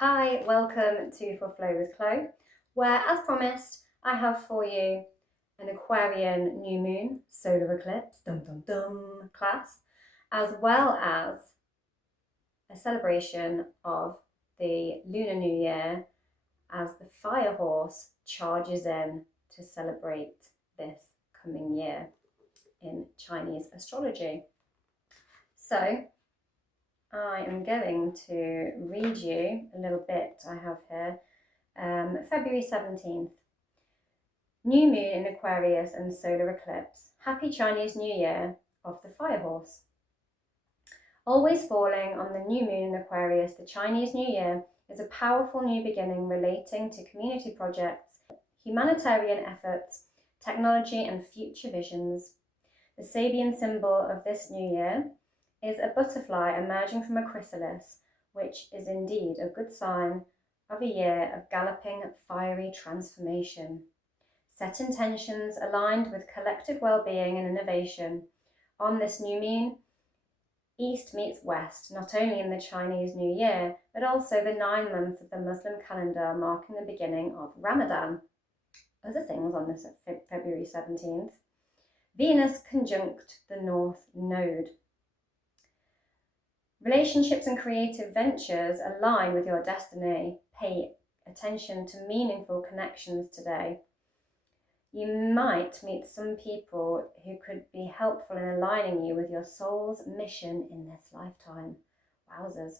Hi, welcome to For Flow with Chloe, where, as promised, I have for you an Aquarian new moon, solar eclipse, class, as well as a celebration of the Lunar New Year as the Fire Horse charges in to celebrate this coming year in Chinese astrology. So, I am going to read you a little bit I have here. February 17th. New moon in Aquarius and solar eclipse. Happy Chinese New Year of the Fire Horse. Always falling on the new moon in Aquarius, the Chinese New Year is a powerful new beginning relating to community projects, humanitarian efforts, technology and future visions. The Sabian symbol of this new year is a butterfly emerging from a chrysalis, which is indeed a good sign of a year of galloping fiery transformation. Set intentions aligned with collective well-being and innovation. On this new moon, East meets West, not only in the Chinese New Year, but also the 9th month of the Muslim calendar, marking the beginning of Ramadan. Other things on this February 17th. Venus conjunct the North Node. Relationships and creative ventures align with your destiny. Pay attention to meaningful connections today. You might meet some people who could be helpful in aligning you with your soul's mission in this lifetime. Wowzers.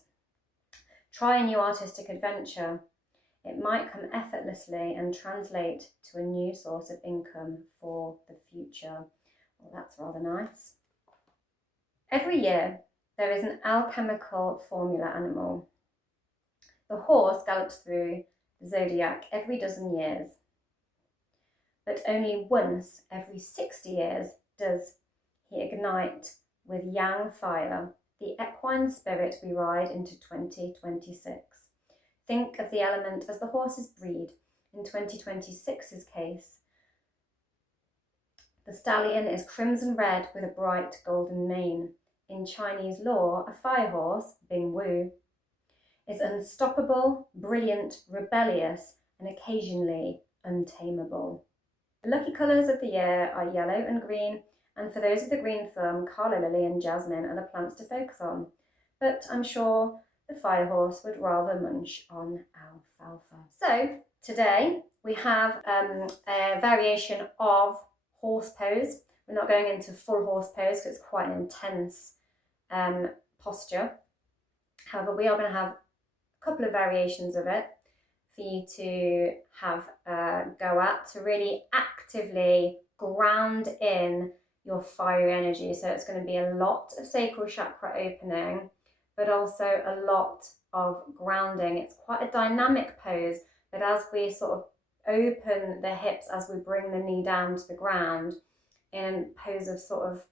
Try a new artistic adventure. It might come effortlessly and translate to a new source of income for the future. Well, that's rather nice. Every year, there is an alchemical formula animal. The horse gallops through the zodiac every dozen years, but only once every 60 years does he ignite with yang fire, the equine spirit we ride into 2026. Think of the element as the horse's breed. In 2026's case, the stallion is crimson red with a bright golden mane. In Chinese law, a fire horse, Bing Wu, is unstoppable, brilliant, rebellious, and occasionally untamable. The lucky colours of the year are yellow and green, and for those of the green thumb, Calla lily and jasmine are the plants to focus on. But I'm sure the fire horse would rather munch on alfalfa. So today we have a variation of horse pose. We're not going into full horse pose because it's quite an intense posture. However, we are going to have a couple of variations of it for you to have a go at to really actively ground in your fiery energy. So it's going to be a lot of sacral chakra opening, but also a lot of grounding. It's quite a dynamic pose, but as we sort of open the hips, as we bring the knee down to the ground in a pose of sort of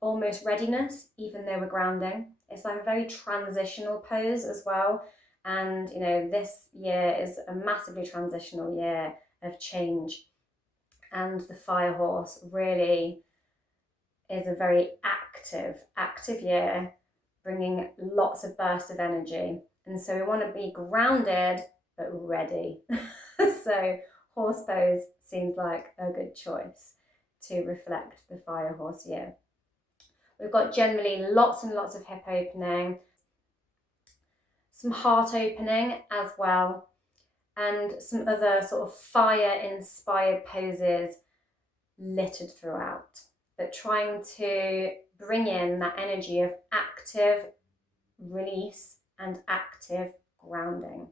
almost readiness, even though we're grounding. It's like a very transitional pose as well. And, you know, this year is a massively transitional year of change. And the fire horse really is a very active year, bringing lots of bursts of energy. And so we want to be grounded, but ready. So horse pose seems like a good choice to reflect the fire horse year. We've got generally lots and lots of hip opening, some heart opening as well, and some other sort of fire inspired poses littered throughout, but trying to bring in that energy of active release and active grounding.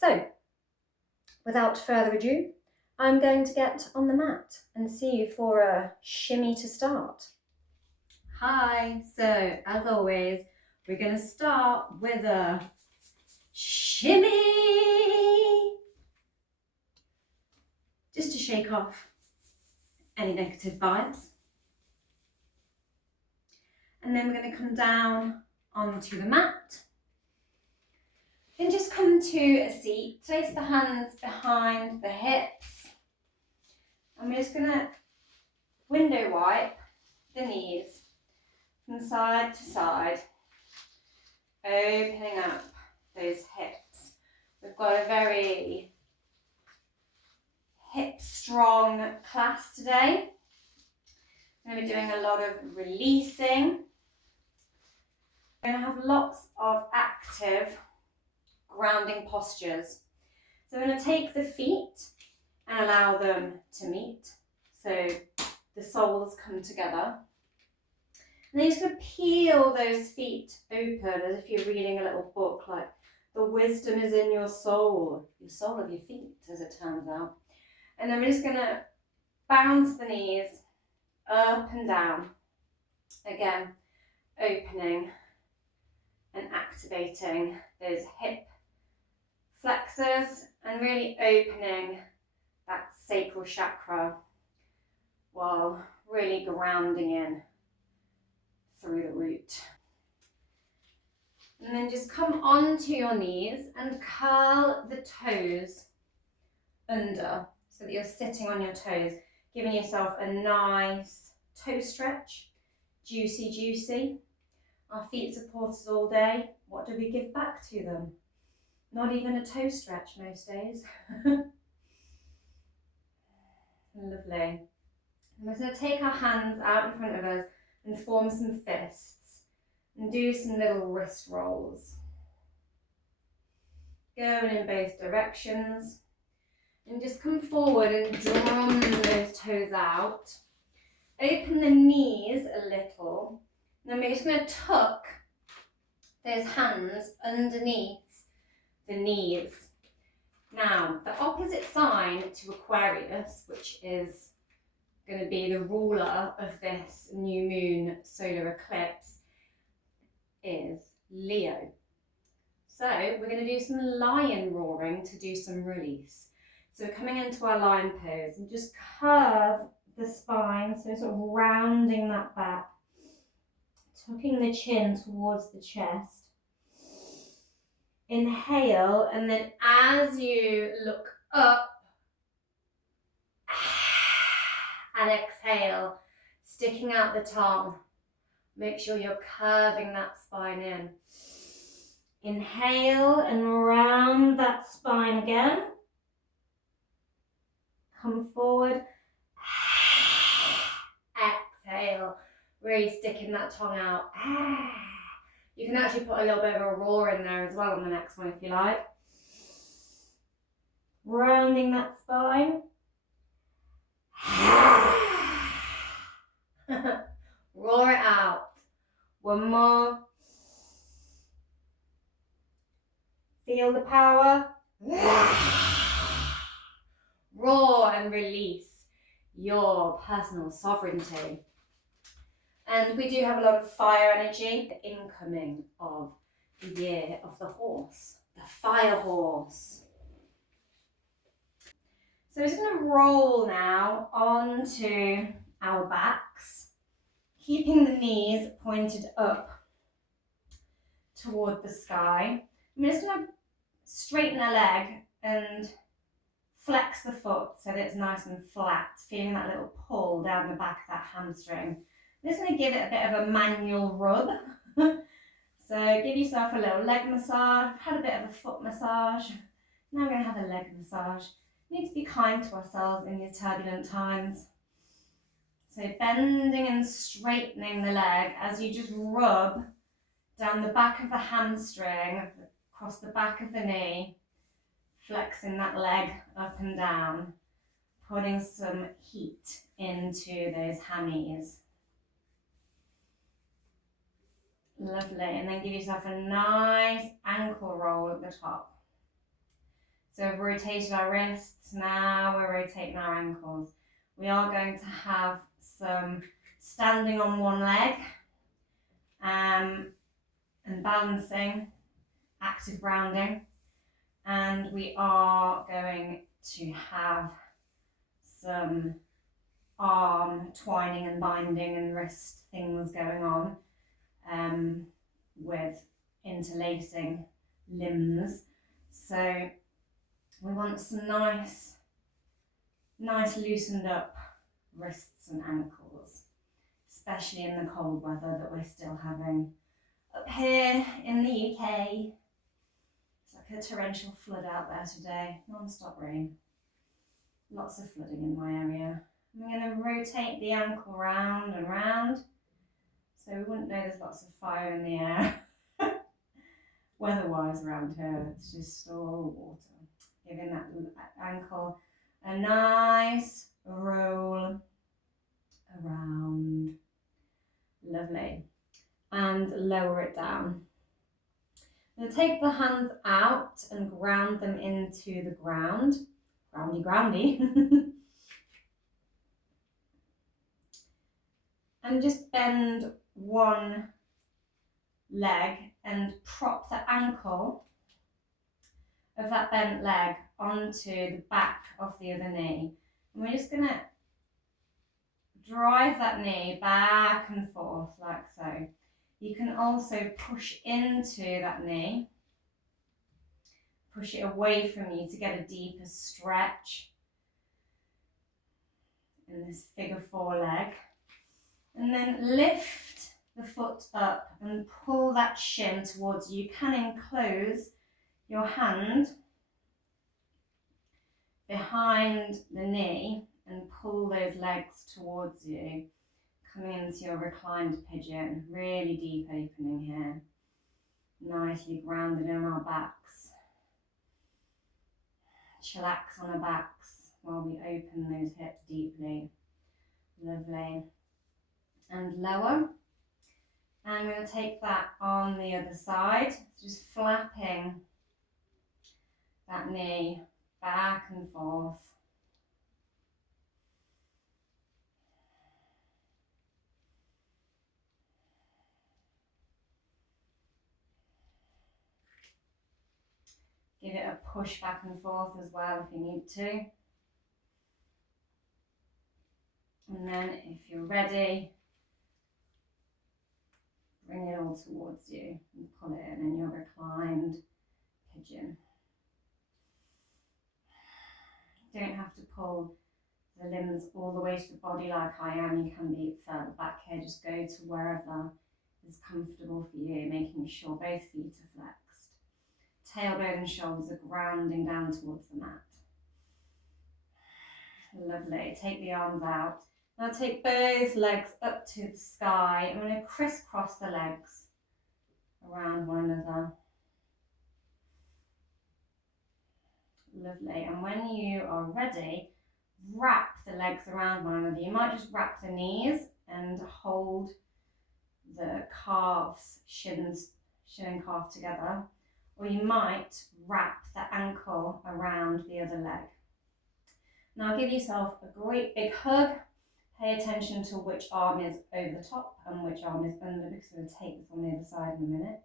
So without further ado, I'm going to get on the mat and see you for a shimmy to start. Hi, so as always, we're going to start with a shimmy, just to shake off any negative vibes. And then we're going to come down onto the mat and just come to a seat. Place the hands behind the hips, and we're just going to window wipe the knees from side to side, opening up those got a very hip strong class today. I'm going to be doing a lot of releasing. I'm going to have lots of active grounding postures. So I'm going to take the feet and allow them to meet. So the soles come together. And then you're just going to peel those feet open as if you're reading a little book, like the wisdom is in your soul of your feet, as it turns out. And then we're just going to bounce the knees up and down. Again, opening and activating those hip flexors and really opening that sacral chakra while really grounding in through the root. And then just come onto your knees and curl the toes under so that you're sitting on your toes, giving yourself a nice toe stretch. Juicy, juicy. Our feet support us all day. What do we give back to them? Not even a toe stretch most days. Lovely. We're going to take our hands out in front of us and form some fists and do some little wrist rolls. Going in both directions. And just come forward and drum those toes out. Open the knees a little. And then we're just going to tuck those hands underneath the knees. Now, the opposite sign to Aquarius, which is going to be the ruler of this new moon solar eclipse, is Leo. So we're going to do some lion roaring to do some release. So we're coming into our lion pose and just curve the spine, so sort of rounding that back, tucking the chin towards the chest. Inhale, and then as you look up and exhale, sticking out the tongue. Make sure you're curving that spine in. Inhale and round that spine again. Come forward. Exhale, really sticking that tongue out. You can actually put a little bit of a roar in there as well on the next one if you like. Rounding that spine. Roar it out. One more. Feel the power. Roar and release your personal sovereignty. And we do have a lot of fire energy, the incoming of the year of the horse, the fire horse. So we're just going to roll now onto our backs, keeping the knees pointed up toward the sky. I'm just going to straighten the leg and flex the foot so that it's nice and flat, feeling that little pull down the back of that hamstring. I'm just going to give it a bit of a manual rub. So give yourself a little leg massage. I've had a bit of a foot massage. Now we're going to have a leg massage. We need to be kind to ourselves in these turbulent times. So bending and straightening the leg as you just rub down the back of the hamstring, across the back of the knee, flexing that leg up and down, putting some heat into those hammies. Lovely, and then give yourself a nice ankle roll at the top. So we've rotated our wrists, now we're rotating our ankles. We are going to have some standing on one leg and balancing, active grounding. And we are going to have some arm twining and binding and wrist things going on with interlacing limbs. So we want some nice loosened up wrists and ankles, especially in the cold weather that we're still having up here in the UK. It's like Look at torrential flood out there today, non-stop rain. Lots of flooding in my area. I'm going to rotate the ankle round and round so we wouldn't know there's lots of fire in the air. Weather-wise around here, it's just all water. Giving that ankle a nice roll around. Lovely. And lower it down. I'm going to take the hands out and ground them into the ground. Groundy, groundy. And just bend one leg and prop the ankle of that bent leg onto the back of the other knee. And we're just going to drive that knee back and forth like so. You can also push into that knee, push it away from you to get a deeper stretch in this figure 4 leg. And then lift the foot up and pull that shin towards you. You can enclose your hand behind the knee and pull those legs towards you, coming into your reclined pigeon. Really deep opening here. Nicely grounded in our backs. Chillax on our backs while we open those hips deeply. Lovely. And lower. And we're going to take that on the other side, just flapping that knee back and forth. Give it a push back and forth as well if you need to. And then if you're ready, bring it all towards you and pull it in your reclined pigeon. You don't have to pull the limbs all the way to the body like I am. You can be further back here. Just go to wherever is comfortable for you, making sure both feet are flexed. Tailbone and shoulders are grounding down towards the mat. Lovely. Take the arms out. Now take both legs up to the sky. I'm going to crisscross the legs around one another. Lovely. And when you are ready, wrap the legs around one another. You might just wrap the knees and hold the calves, shin and calf together. Or you might wrap the ankle around the other leg. Now give yourself a great big hug. Pay attention to which arm is over the top and which arm is under, because we're going to take this on the other side in a minute.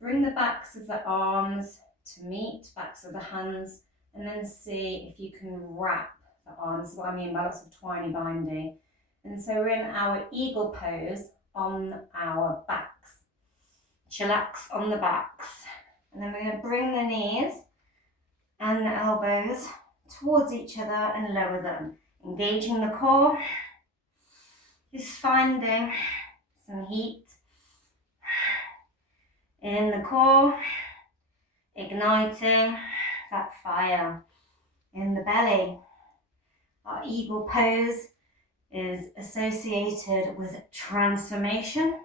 Bring the backs of the arms to meet, backs of the hands, and then see if you can wrap the arms. This is what I mean by lots of twiny binding. And so we're in our eagle pose on our backs. Chillax on the backs. And then we're going to bring the knees and the elbows towards each other and lower them. Engaging the core, just finding some heat in the core, igniting that fire in the belly. Our eagle pose is associated with transformation,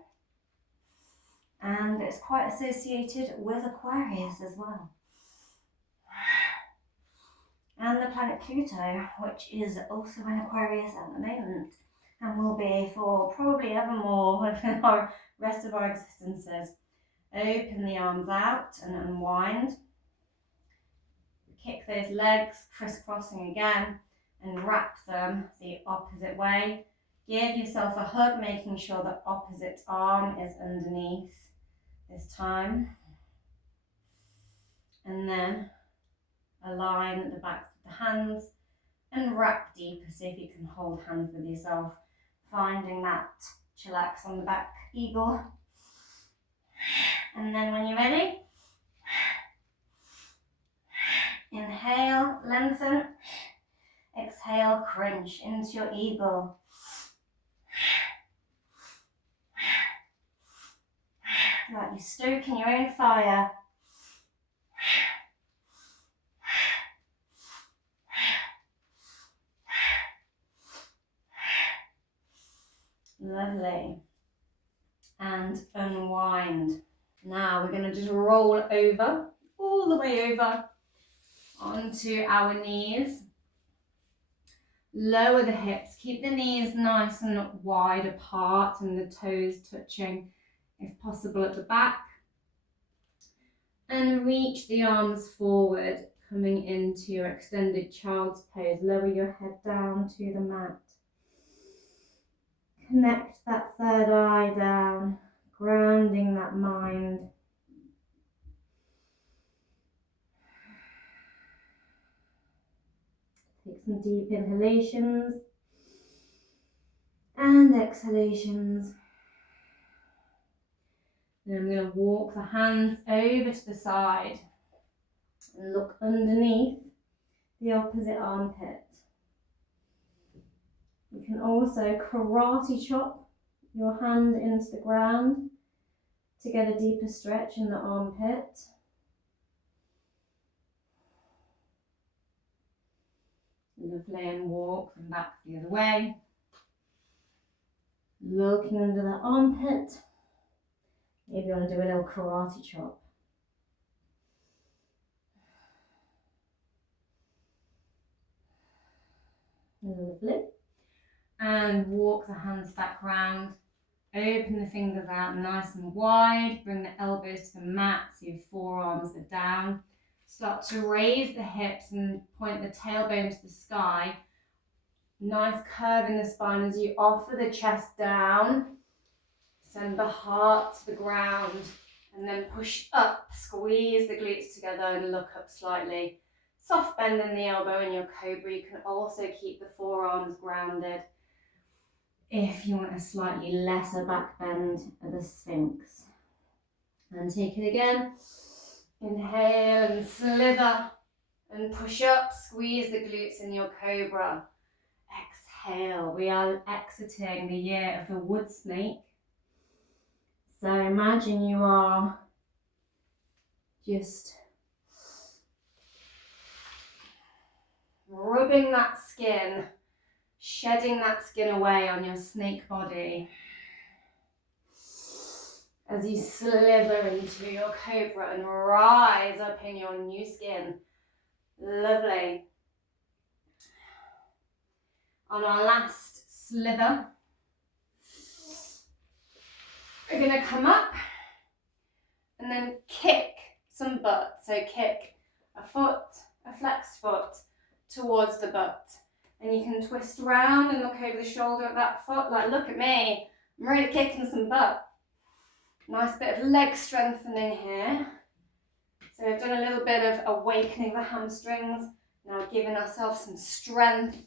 and it's quite associated with Aquarius as well. And the planet Pluto, which is also in Aquarius at the moment, and will be for probably evermore for the rest of our existences. Open the arms out and unwind. Kick those legs, crisscrossing again, and wrap them the opposite way. Give yourself a hug, making sure the opposite arm is underneath this time. And then align the backs of the hands and wrap deeper. See if you can hold hands with yourself, finding that chillax on the back eagle. And then when you're ready, inhale, lengthen. Exhale, crunch into your eagle. Like you're stoking your own fire. Lovely. And unwind. Now we're going to just roll over, all the way over onto our knees. Lower the hips, keep the knees nice and wide apart and the toes touching, if possible, at the back. And reach the arms forward, coming into your extended child's pose. Lower your head down to the mat. Connect that third eye down, grounding that mind. Take some deep inhalations and exhalations. Then I'm going to walk the hands over to the side and look underneath the opposite armpit. You can also karate chop your hand into the ground to get a deeper stretch in the armpit. Lovely, and walk them back the other way. Looking under that armpit. Maybe you want to do a little karate chop. Lovely. And walk the hands back round. Open the fingers out nice and wide. Bring the elbows to the mat so your forearms are down. Start to raise the hips and point the tailbone to the sky. Nice curve in the spine as you offer the chest down. Send the heart to the ground and then push up. Squeeze the glutes together and look up slightly. Soft bend in the elbow in your cobra. You can also keep the forearms grounded if you want a slightly lesser back bend of the Sphinx. And take it again. Inhale and slither and push up. Squeeze the glutes in your cobra. Exhale. We are exiting the year of the wood snake. So imagine you are just rubbing that skin, shedding that skin away on your snake body as you slither into your cobra and rise up in your new skin. Lovely. On our last slither, we're going to come up and then kick some butt. So kick a foot, a flexed foot towards the butt. And you can twist around and look over the shoulder at that foot, like, look at me, I'm really kicking some butt. Nice bit of leg strengthening here. So we've done a little bit of awakening the hamstrings, now giving ourselves some strength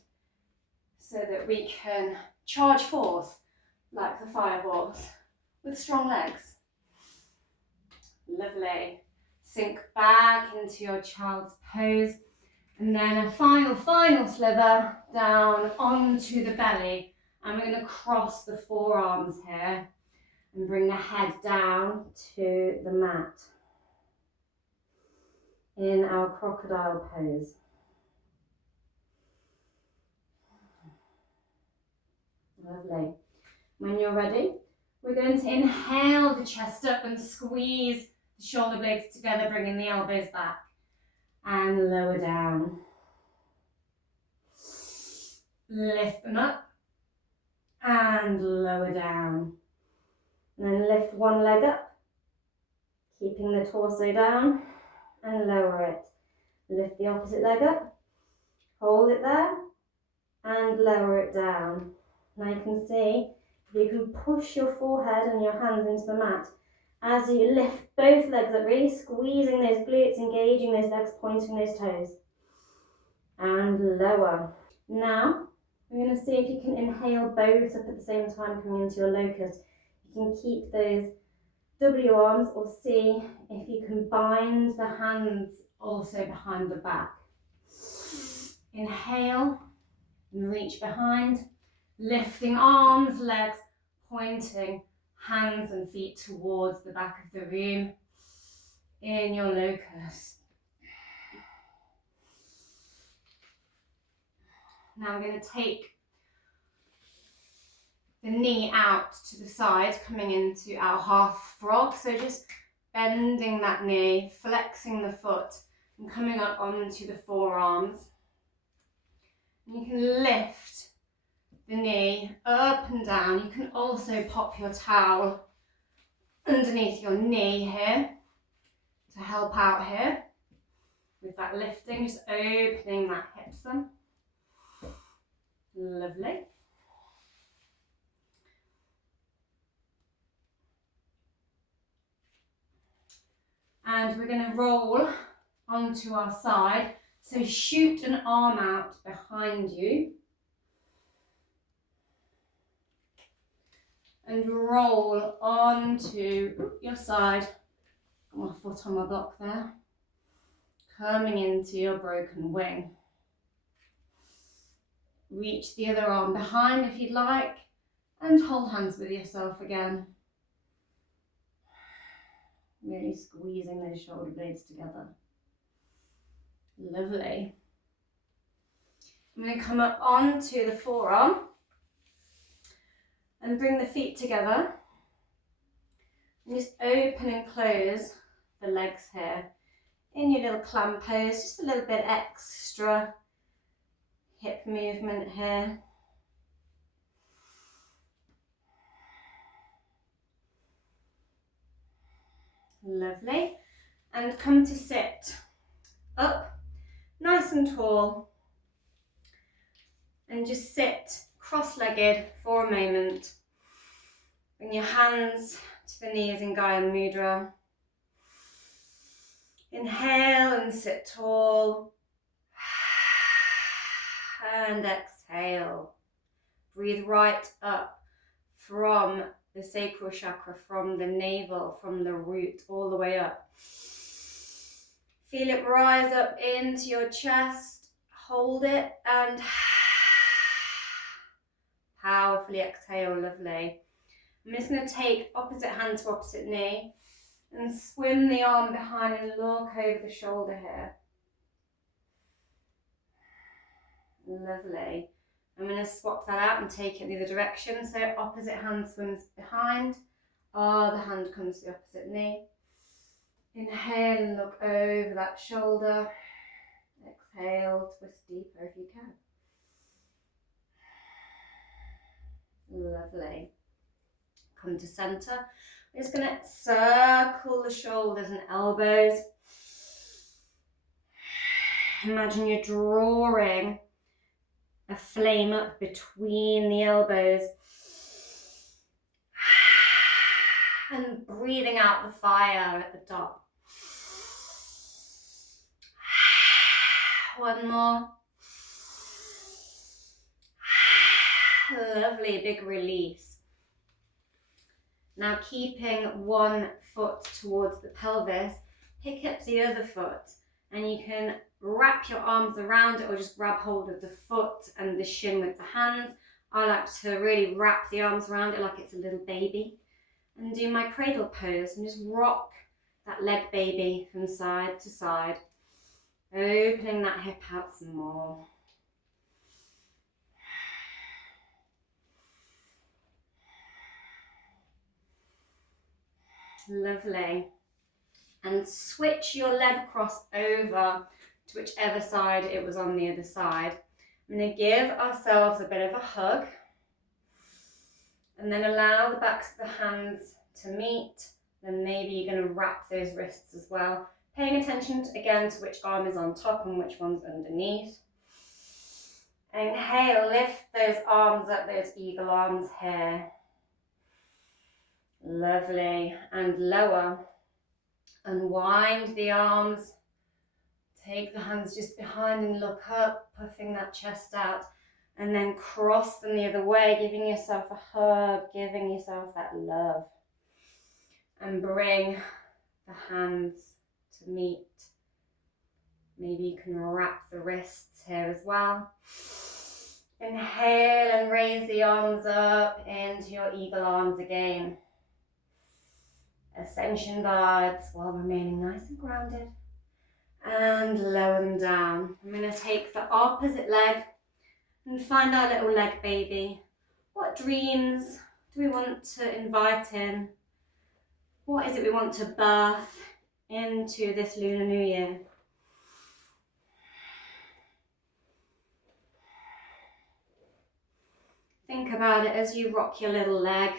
so that we can charge forth like the fire horse with strong legs. Lovely. Sink back into your child's pose. And then a final slither down onto the belly. And we're going to cross the forearms here and bring the head down to the mat in our crocodile pose. Lovely. When you're ready, we're going to inhale the chest up and squeeze the shoulder blades together, bringing the elbows back and lower down. Lift them up and lower down. And then lift one leg up, keeping the torso down and lower it. Lift the opposite leg up, hold it there and lower it down. Now you can see you can push your forehead and your hands into the mat as you lift both legs up, really squeezing those glutes, engaging those legs, pointing those toes. And lower. Now, we're going to see if you can inhale both up at the same time coming into your locust. You can keep those W arms or see if you can bind the hands also behind the back. Inhale and reach behind. Lifting arms, legs, pointing hands and feet towards the back of the room in your locust. Now we're going to take the knee out to the side, coming into our half frog. So just bending that knee, flexing the foot, and coming up onto the forearms. And you can lift the knee up and down. You can also pop your towel underneath your knee here to help out here with that lifting, just opening that hip some. Lovely. And we're going to roll onto our side. So shoot an arm out behind you and roll onto your side. Got my foot on my block there. Coming into your broken wing. Reach the other arm behind if you'd like, and hold hands with yourself again. Really squeezing those shoulder blades together. Lovely. I'm going to come up onto the forearm and bring the feet together. And just open and close the legs here in your little clam pose, just a little bit extra hip movement here. Lovely. And come to sit up, nice and tall. And just sit cross-legged for a moment. Bring your hands to the knees in Gaya Mudra. Inhale and sit tall. And exhale. Breathe right up from the sacral chakra, from the navel, from the root, all the way up. Feel it rise up into your chest. Hold it and powerfully exhale. Lovely. I'm just going to take opposite hand to opposite knee and swim the arm behind and look over the shoulder here. Lovely. I'm going to swap that out and take it the other direction. So opposite hand swims behind, other hand comes to the opposite knee. Inhale and look over that shoulder. Exhale, twist deeper if you can. Lovely. Come to center. We're just going to circle the shoulders and elbows. Imagine you're drawing a flame up between the elbows and breathing out the fire at the top. One more. Lovely, big release. Now keeping one foot towards the pelvis, pick up the other foot and you can wrap your arms around it or just grab hold of the foot and the shin with the hands. I like to really wrap the arms around it like it's a little baby and do my cradle pose and just rock that leg baby from side to side, opening that hip out some more. Lovely. And switch your leg cross over to whichever side it was on the other side. I'm going to give ourselves a bit of a hug and then allow the backs of the hands to meet. Then maybe you're going to wrap those wrists as well. Paying attention again to which arm is on top and which one's underneath. Inhale, lift those arms up, those eagle arms here. Lovely. And lower. Unwind the arms. Take the hands just behind and look up, puffing that chest out. And then cross them the other way, giving yourself a hug, giving yourself that love. And bring the hands to meet. Maybe you can wrap the wrists here as well. Inhale and raise the arms up into your eagle arms again. Ascension vibes while remaining nice and grounded. And lower them down. I'm going to take the opposite leg and find our little leg baby What dreams do we want to invite in? What is it we want to birth into this Lunar New Year? Think about it as you rock your little leg.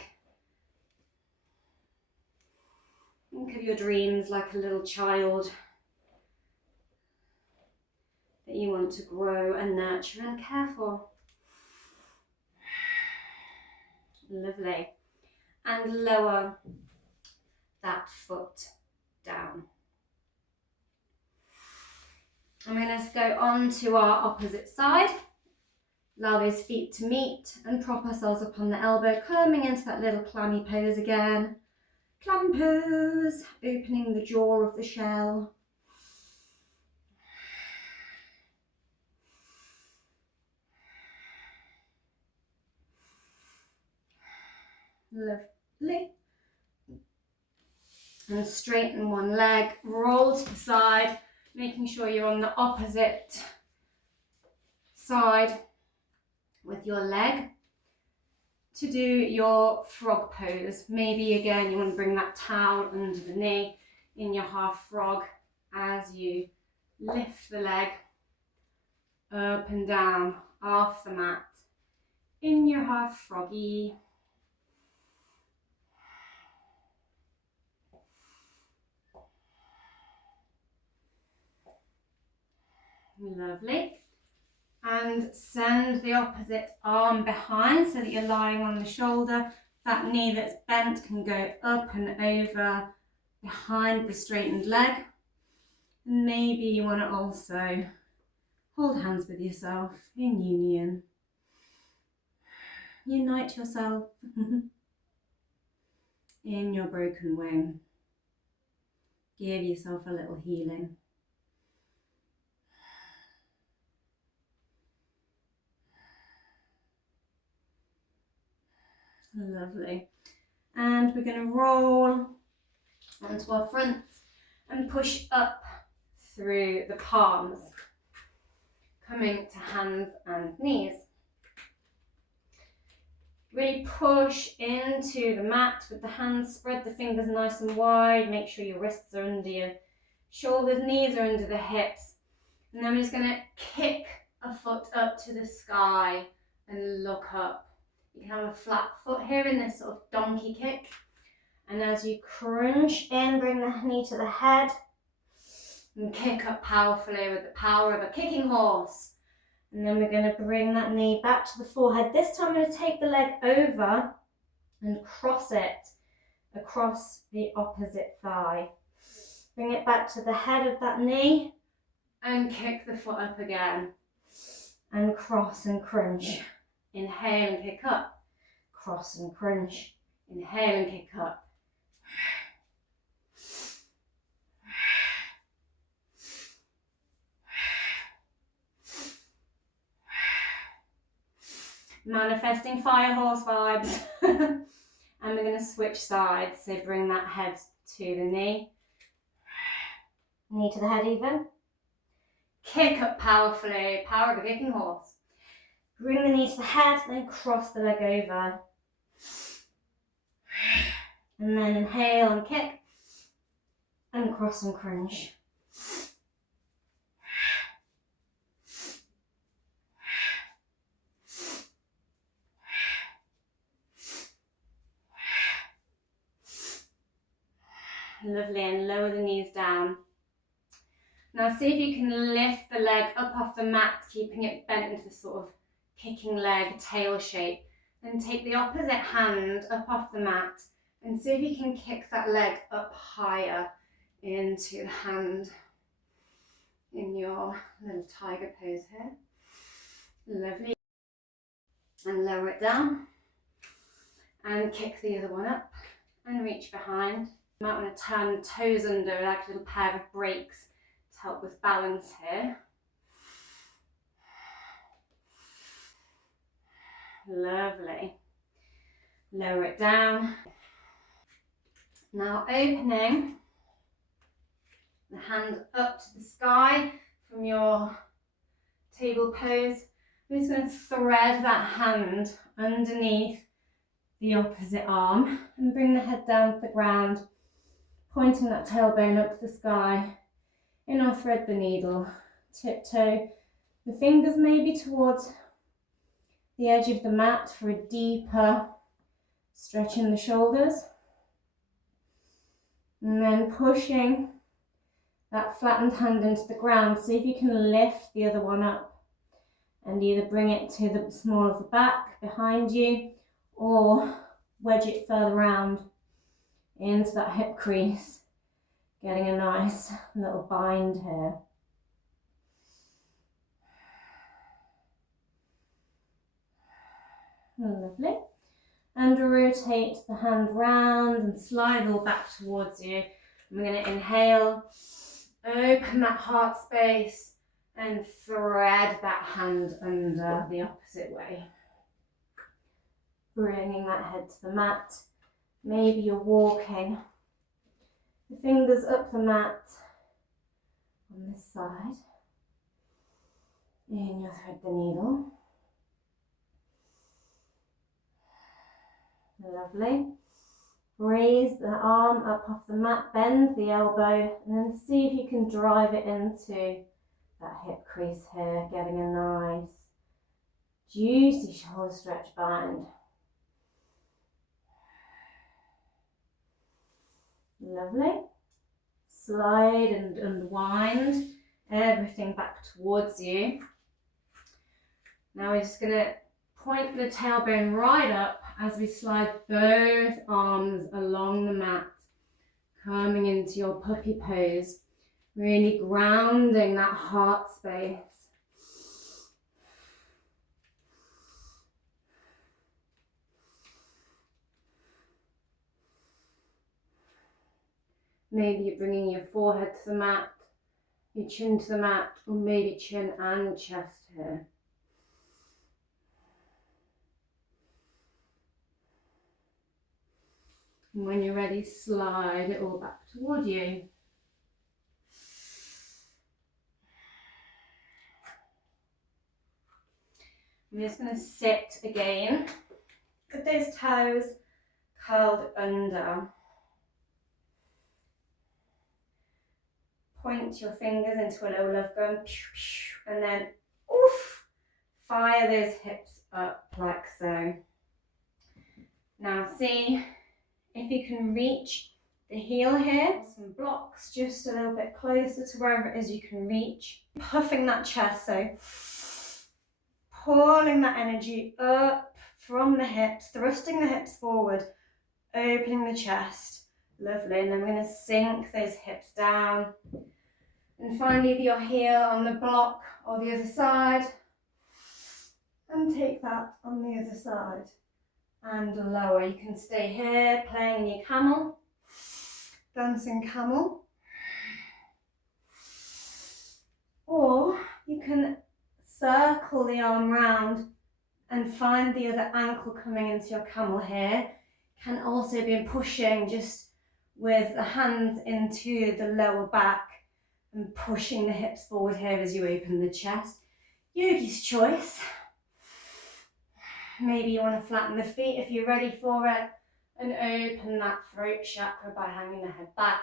Think of your dreams like a little child that you want to grow and nurture and care for. Lovely. And lower that foot down. And we're going to go on to our opposite side. Allow those feet to meet and prop ourselves up on the elbow, coming into that little clammy pose again. Clam pose, opening the jaw of the shell. Lovely. And straighten one leg, roll to the side, making sure you're on the opposite side with your leg to do your frog pose. Maybe again you want to bring that towel under the knee in your half frog as you lift the leg up and down off the mat in your half froggy. Lovely. And send the opposite arm behind so that you're lying on the shoulder. That knee that's bent can go up and over behind the straightened leg. Maybe you want to also hold hands with yourself in union. Unite yourself in your broken wing. Give yourself a little healing. Lovely. And we're going to roll onto our fronts and push up through the palms, coming to hands and knees. Really push into the mat with the hands, spread the fingers nice and wide, make sure your wrists are under your shoulders, knees are under the hips. And then we're just going to kick a foot up to the sky and look up. You can have a flat foot here in this sort of donkey kick. And as you crunch in, bring the knee to the head and kick up powerfully with the power of a kicking horse. And then we're going to bring that knee back to the forehead. This time I'm going to take the leg over and cross it across the opposite thigh. Bring it back to the head of that knee and kick the foot up again. And cross and crunch. Inhale and kick up, cross and crunch. Inhale and kick up. Manifesting Fire Horse vibes. And we're going to switch sides, so bring that head to the knee. Knee to the head even. Kick up powerfully, power of a kicking horse. Bring the knee to the head, then cross the leg over. And then inhale and kick. And cross and crunch. Lovely, and lower the knees down. Now see if you can lift the leg up off the mat, keeping it bent into the sort of kicking leg tail shape. Then take the opposite hand up off the mat and see if you can kick that leg up higher into the hand in your little tiger pose here. Lovely. And lower it down and kick the other one up and reach behind. You might want to turn the toes under like a little pair of brakes to help with balance here. Lovely. Lower it down. Now opening the hand up to the sky from your table pose I'm just going to thread that hand underneath the opposite arm and bring the head down to the ground, pointing that tailbone up to the sky. And I'll thread the needle, tiptoe the fingers maybe towards the edge of the mat for a deeper stretch in the shoulders. And then pushing that flattened hand into the ground. See if you can lift the other one up and either bring it to the small of the back behind you or wedge it further round into that hip crease, getting a nice little bind here. Lovely. And rotate the hand round and slide all back towards you. I'm going to inhale, open that heart space and thread that hand under the opposite way. Bringing that head to the mat. Maybe you're walking the fingers up the mat on this side. And you'll thread the needle. Lovely. Raise the arm up off the mat, bend the elbow, and then see if you can drive it into that hip crease here, getting a nice, juicy shoulder stretch bind. Lovely. Slide and unwind everything back towards you. Now we're just going to point the tailbone right up as we slide both arms along the mat, coming into your puppy pose, really grounding that heart space. Maybe you're bringing your forehead to the mat, your chin to the mat, or maybe chin and chest here. And when you're ready, slide it all back toward you. I'm just going to sit again with those toes curled under. Point your fingers into a low love gun, and then oof, fire those hips up like so. Now see if you can reach the heel here, some blocks just a little bit closer to wherever it is you can reach. Puffing that chest, so pulling that energy up from the hips, thrusting the hips forward, opening the chest. Lovely, and then we're going to sink those hips down and find either your heel on the block or the other side, and take that on the other side. And lower. You can stay here playing in your camel, dancing camel, or you can circle the arm round and find the other ankle coming into your camel here. Can also be pushing just with the hands into the lower back and pushing the hips forward here as you open the chest. Yogi's choice. Maybe you want to flatten the feet if you're ready for it, and open that throat chakra by hanging the head back.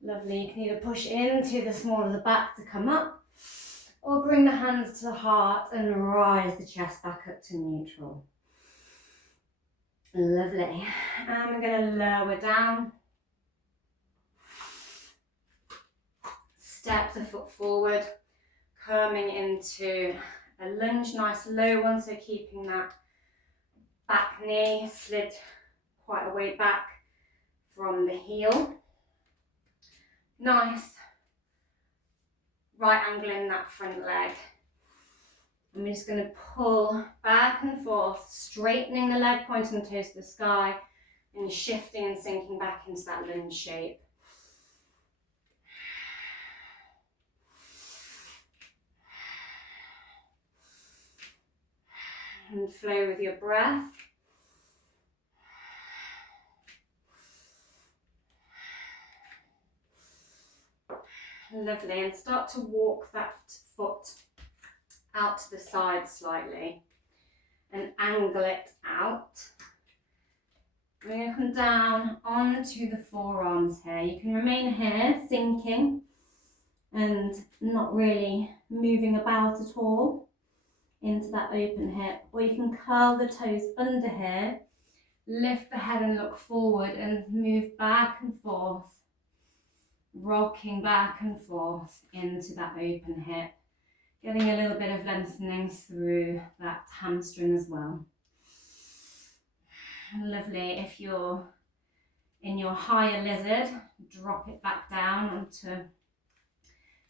Lovely, you can either push into the small of the back to come up, or bring the hands to the heart and rise the chest back up to neutral. Lovely, and we're going to lower down. Step the foot forward, coming into a lunge, nice low one, so keeping that back knee slid quite a way back from the heel. Nice right angle in that front leg. And we're just going to pull back and forth, straightening the leg, pointing the toes to the sky, and shifting and sinking back into that lunge shape. And flow with your breath. Lovely, and start to walk that foot out to the side slightly and angle it out. We're going to come down onto the forearms here. You can remain here, sinking and not really moving about at all into that open hip. Or you can curl the toes under here, lift the head and look forward and move back and forth, rocking back and forth into that open hip, getting a little bit of lengthening through that hamstring as well. Lovely. If you're in your higher lizard, drop it back down onto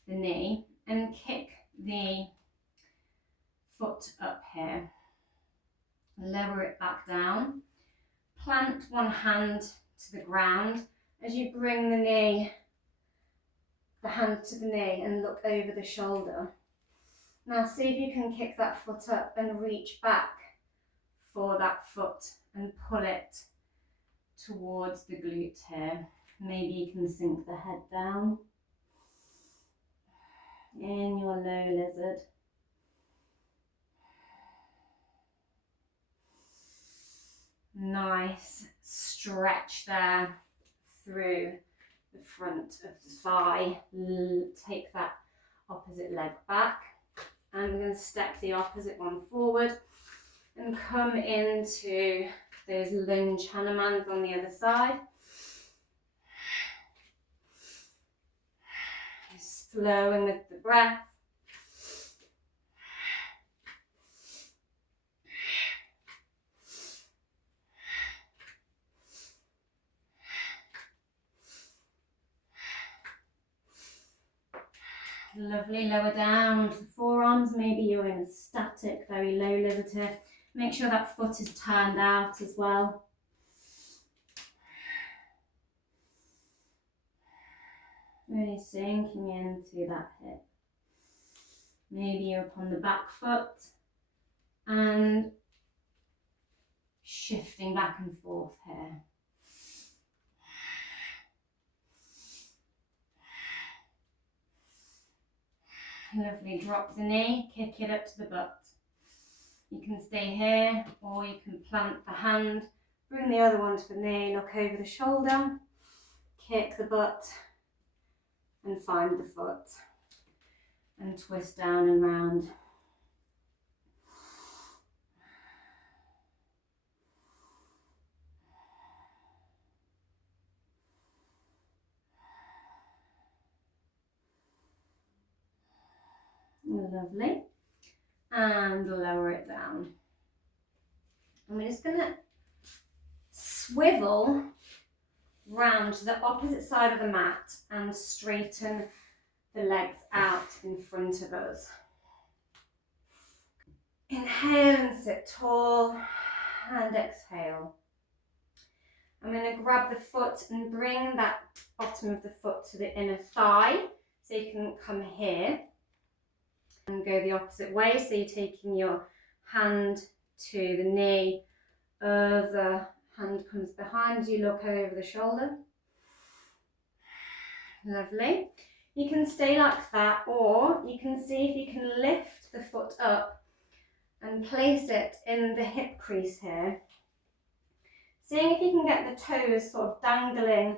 the knee and kick the foot up here. Lower it back down. Plant one hand to the ground as you bring the hand to the knee and look over the shoulder. Now see if you can kick that foot up and reach back for that foot and pull it towards the glute here. Maybe you can sink the head down in your low lizard. Nice stretch there through the front of the thigh. Take that opposite leg back, and we're going to step the opposite one forward and come into those lunge Hanumans on the other side. Just flowing with the breath. Lovely, lower down onto the forearms. Maybe you're in a static, very low lizard here. Make sure that foot is turned out as well. Really sinking into that hip. Maybe you're up on the back foot and shifting back and forth here. Lovely, drop the knee, kick it up to the butt. You can stay here or you can plant the hand, bring the other one to the knee, look over the shoulder, kick the butt and find the foot and twist down and round. Lovely. And lower it down. And we're just going to swivel round to the opposite side of the mat and straighten the legs out in front of us. Inhale and sit tall, and exhale. I'm going to grab the foot and bring that bottom of the foot to the inner thigh, so you can come here and go the opposite way. So you're taking your hand to the knee, the hand comes behind you, look over the shoulder. Lovely. You can stay like that, or you can see if you can lift the foot up and place it in the hip crease here. Seeing if you can get the toes sort of dangling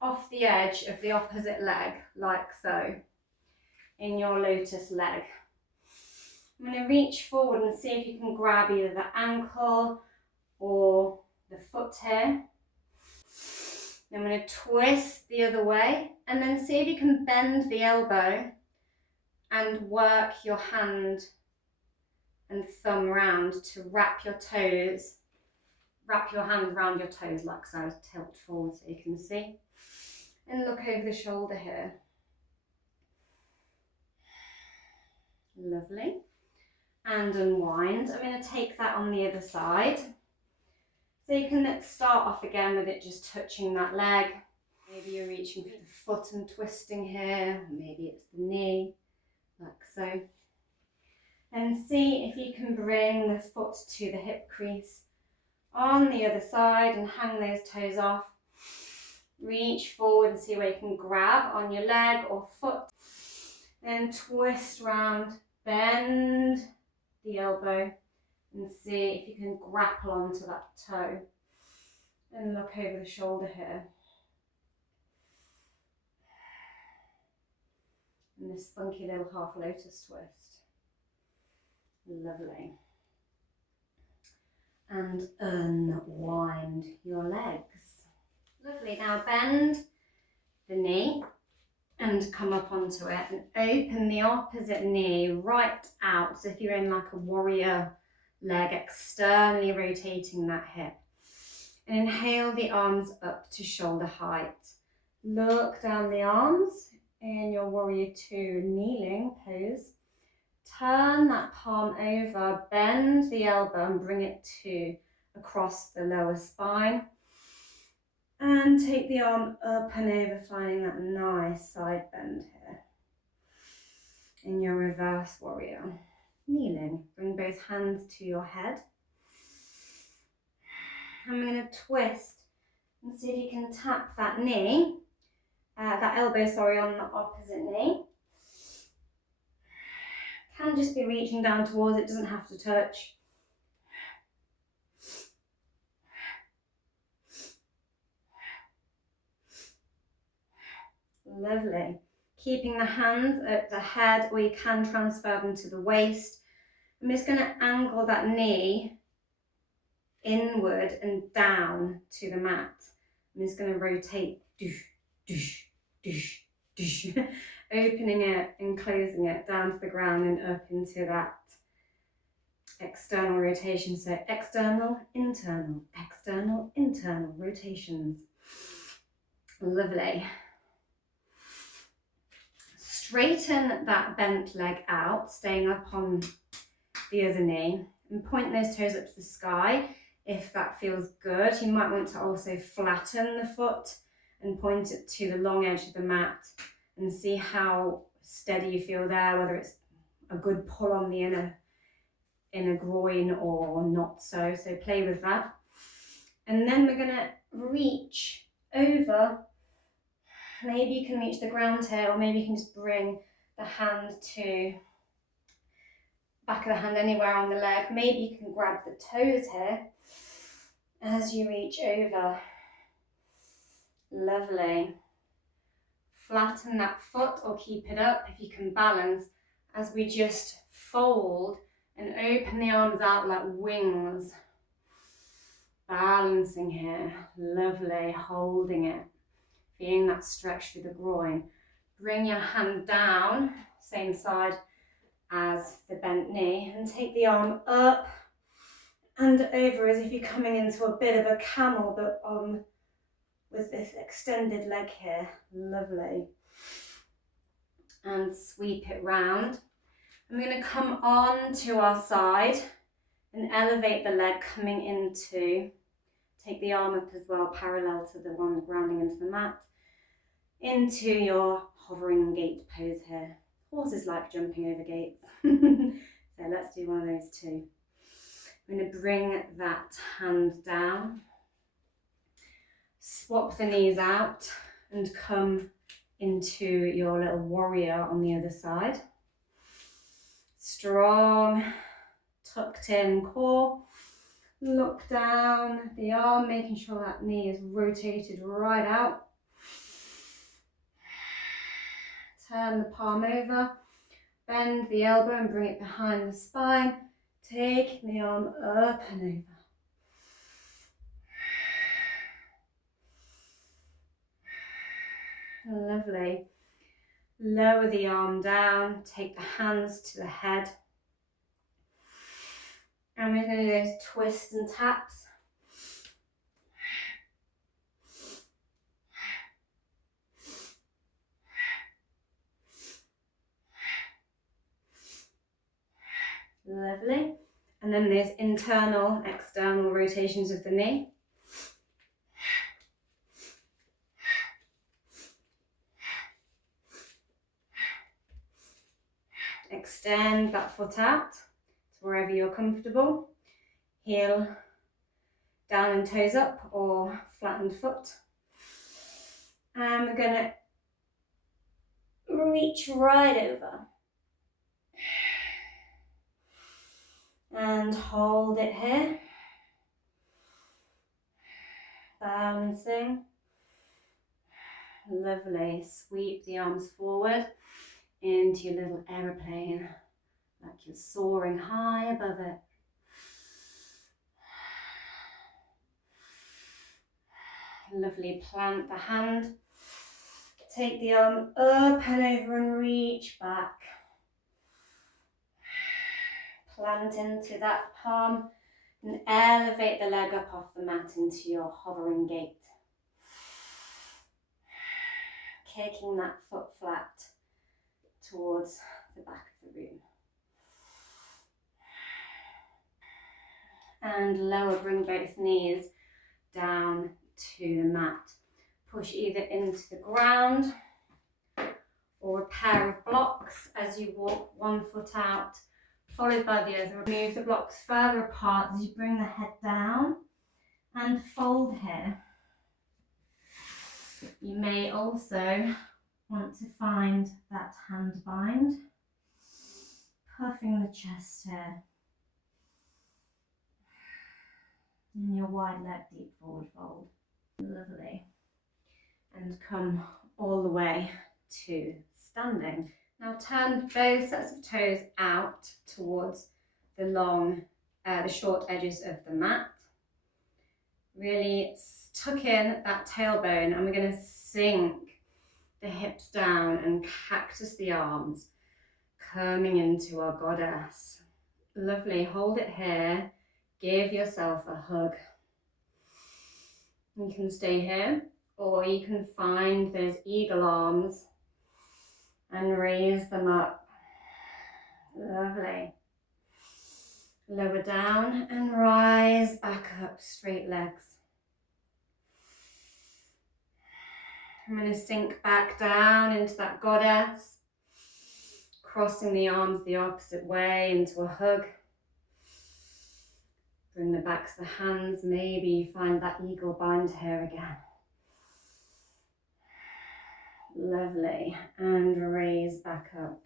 off the edge of the opposite leg, like so, in your lotus leg. I'm going to reach forward and see if you can grab either the ankle or the foot here. I'm going to twist the other way and then see if you can bend the elbow and work your hand and thumb round to wrap your toes. Wrap your hand around your toes like so, tilt forward so you can see. And look over the shoulder here. Lovely. And unwind. I'm going to take that on the other side. So you can start off again with it just touching that leg. Maybe you're reaching for the foot and twisting here. Maybe it's the knee, like so. And see if you can bring the foot to the hip crease on the other side and hang those toes off. Reach forward and see where you can grab on your leg or foot. Then twist round bend the elbow and see if you can grapple onto that toe. And look over the shoulder here. And this funky little half lotus twist. Lovely. And unwind your legs. Lovely. Now bend the knee and come up onto it and open the opposite knee right out. So if you're in like a warrior leg, externally rotating that hip. And inhale the arms up to shoulder height. Look down the arms in your warrior two kneeling pose. Turn that palm over, bend the elbow and bring it to across the lower spine. And take the arm up and over, finding that nice side bend here. In your reverse warrior. Kneeling, bring both hands to your head. I'm going to twist and see if you can tap that knee, that elbow, sorry, on the opposite knee. Can just be reaching down towards it, doesn't have to touch. Lovely. Keeping the hands at the head, or you can transfer them to the waist. I'm just going to angle that knee inward and down to the mat. I'm just going to rotate, opening it and closing it down to the ground and up into that external rotation. So external, internal rotations. Lovely. Straighten that bent leg out, staying up on the other knee, and point those toes up to the sky if that feels good. You might want to also flatten the foot and point it to the long edge of the mat and see how steady you feel there, whether it's a good pull on the inner groin or not so. So play with that. And then we're going to reach over. Maybe you can reach the ground here, or maybe you can just bring the hand to back of the hand anywhere on the leg. Maybe you can grab the toes here as you reach over. Lovely. Flatten that foot or keep it up if you can balance as we just fold and open the arms out like wings. Balancing here. Lovely. Holding it. Feeling that stretch through the groin. Bring your hand down, same side as the bent knee, and take the arm up and over as if you're coming into a bit of a camel, but with this extended leg here. Lovely. And sweep it round. I'm going to come on to our side and elevate the leg coming into, take the arm up as well, parallel to the one grounding into the mat, into your hovering gate pose here. Horses like jumping over gates. So let's do one of those too. I'm going to bring that hand down, swap the knees out and come into your little warrior on the other side. Strong, tucked in core. Look down the arm, making sure that knee is rotated right out. Turn the palm over, bend the elbow and bring it behind the spine. Take the arm up and over. Lovely. Lower the arm down, take the hands to the head. And we're going to do those twists and taps. Lovely. And then there's internal, external rotations of the knee. Extend that foot out to wherever you're comfortable. Heel down and toes up, or flattened foot. And we're going to reach right over. And hold it here. Balancing. Lovely. Sweep the arms forward into your little aeroplane, like you're soaring high above it. Lovely. Plant the hand. Take the arm up and over and reach back. Plant into that palm and elevate the leg up off the mat into your hovering gait. Kicking that foot flat towards the back of the room. And lower, bring both knees down to the mat. Push either into the ground or a pair of blocks as you walk one foot out, followed by the other. Move the blocks further apart as you bring the head down and fold here. You may also want to find that hand bind, puffing the chest here. In your wide leg deep forward fold. Lovely. And come all the way to standing. Now turn both sets of toes out towards the short edges of the mat. Really tuck in that tailbone, and we're going to sink the hips down and cactus the arms, coming into our goddess. Lovely. Hold it here. Give yourself a hug. You can stay here, or you can find those eagle arms and raise them up. Lovely. Lower down and rise back up, straight legs. I'm going to sink back down into that goddess, crossing the arms the opposite way into a hug. Bring the backs of the hands, maybe you find that eagle bind here again. Lovely, and raise back up.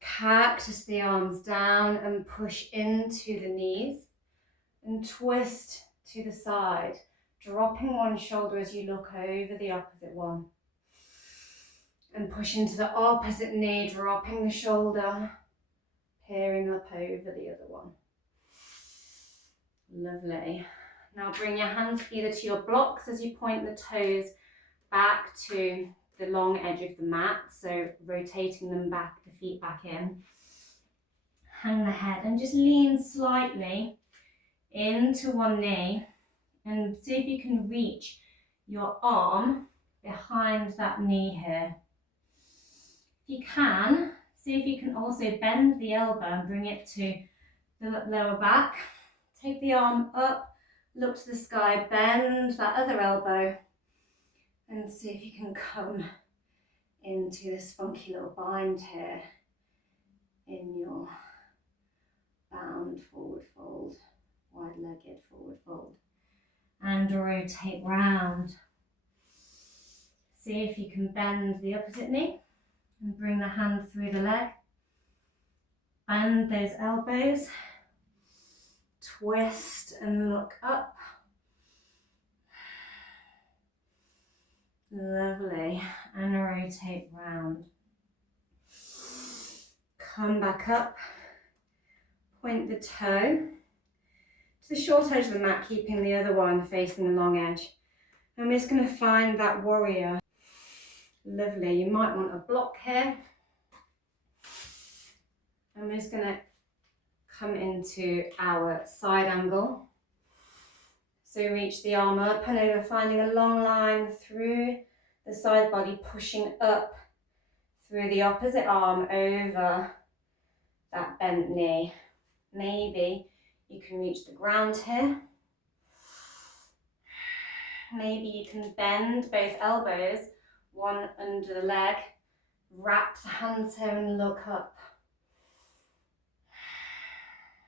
Cactus the arms down and push into the knees and twist to the side, dropping one shoulder as you look over the opposite one. And push into the opposite knee, dropping the shoulder, peering up over the other one. Lovely. Now bring your hands either to your blocks as you point the toes back to the long edge of the mat, so rotating them back, the feet back in. Hang the head and just lean slightly into one knee and see if you can reach your arm behind that knee here. If you can, see if you can also bend the elbow and bring it to the lower back. Take the arm up, look to the sky, bend that other elbow, and see if you can come into this funky little bind here in your bound forward fold, wide-legged forward fold. And rotate round. See if you can bend the opposite knee and bring the hand through the leg. Bend those elbows. Twist and look up. Lovely. And rotate round. Come back up. Point the toe to the short edge of the mat, keeping the other one facing the long edge. And we're just going to find that warrior. Lovely. You might want a block here. And we're just going to come into our side angle. So reach the arm up and over, finding a long line through the side body, pushing up through the opposite arm over that bent knee. Maybe you can reach the ground here. Maybe you can bend both elbows, one under the leg, wrap the hands here and look up.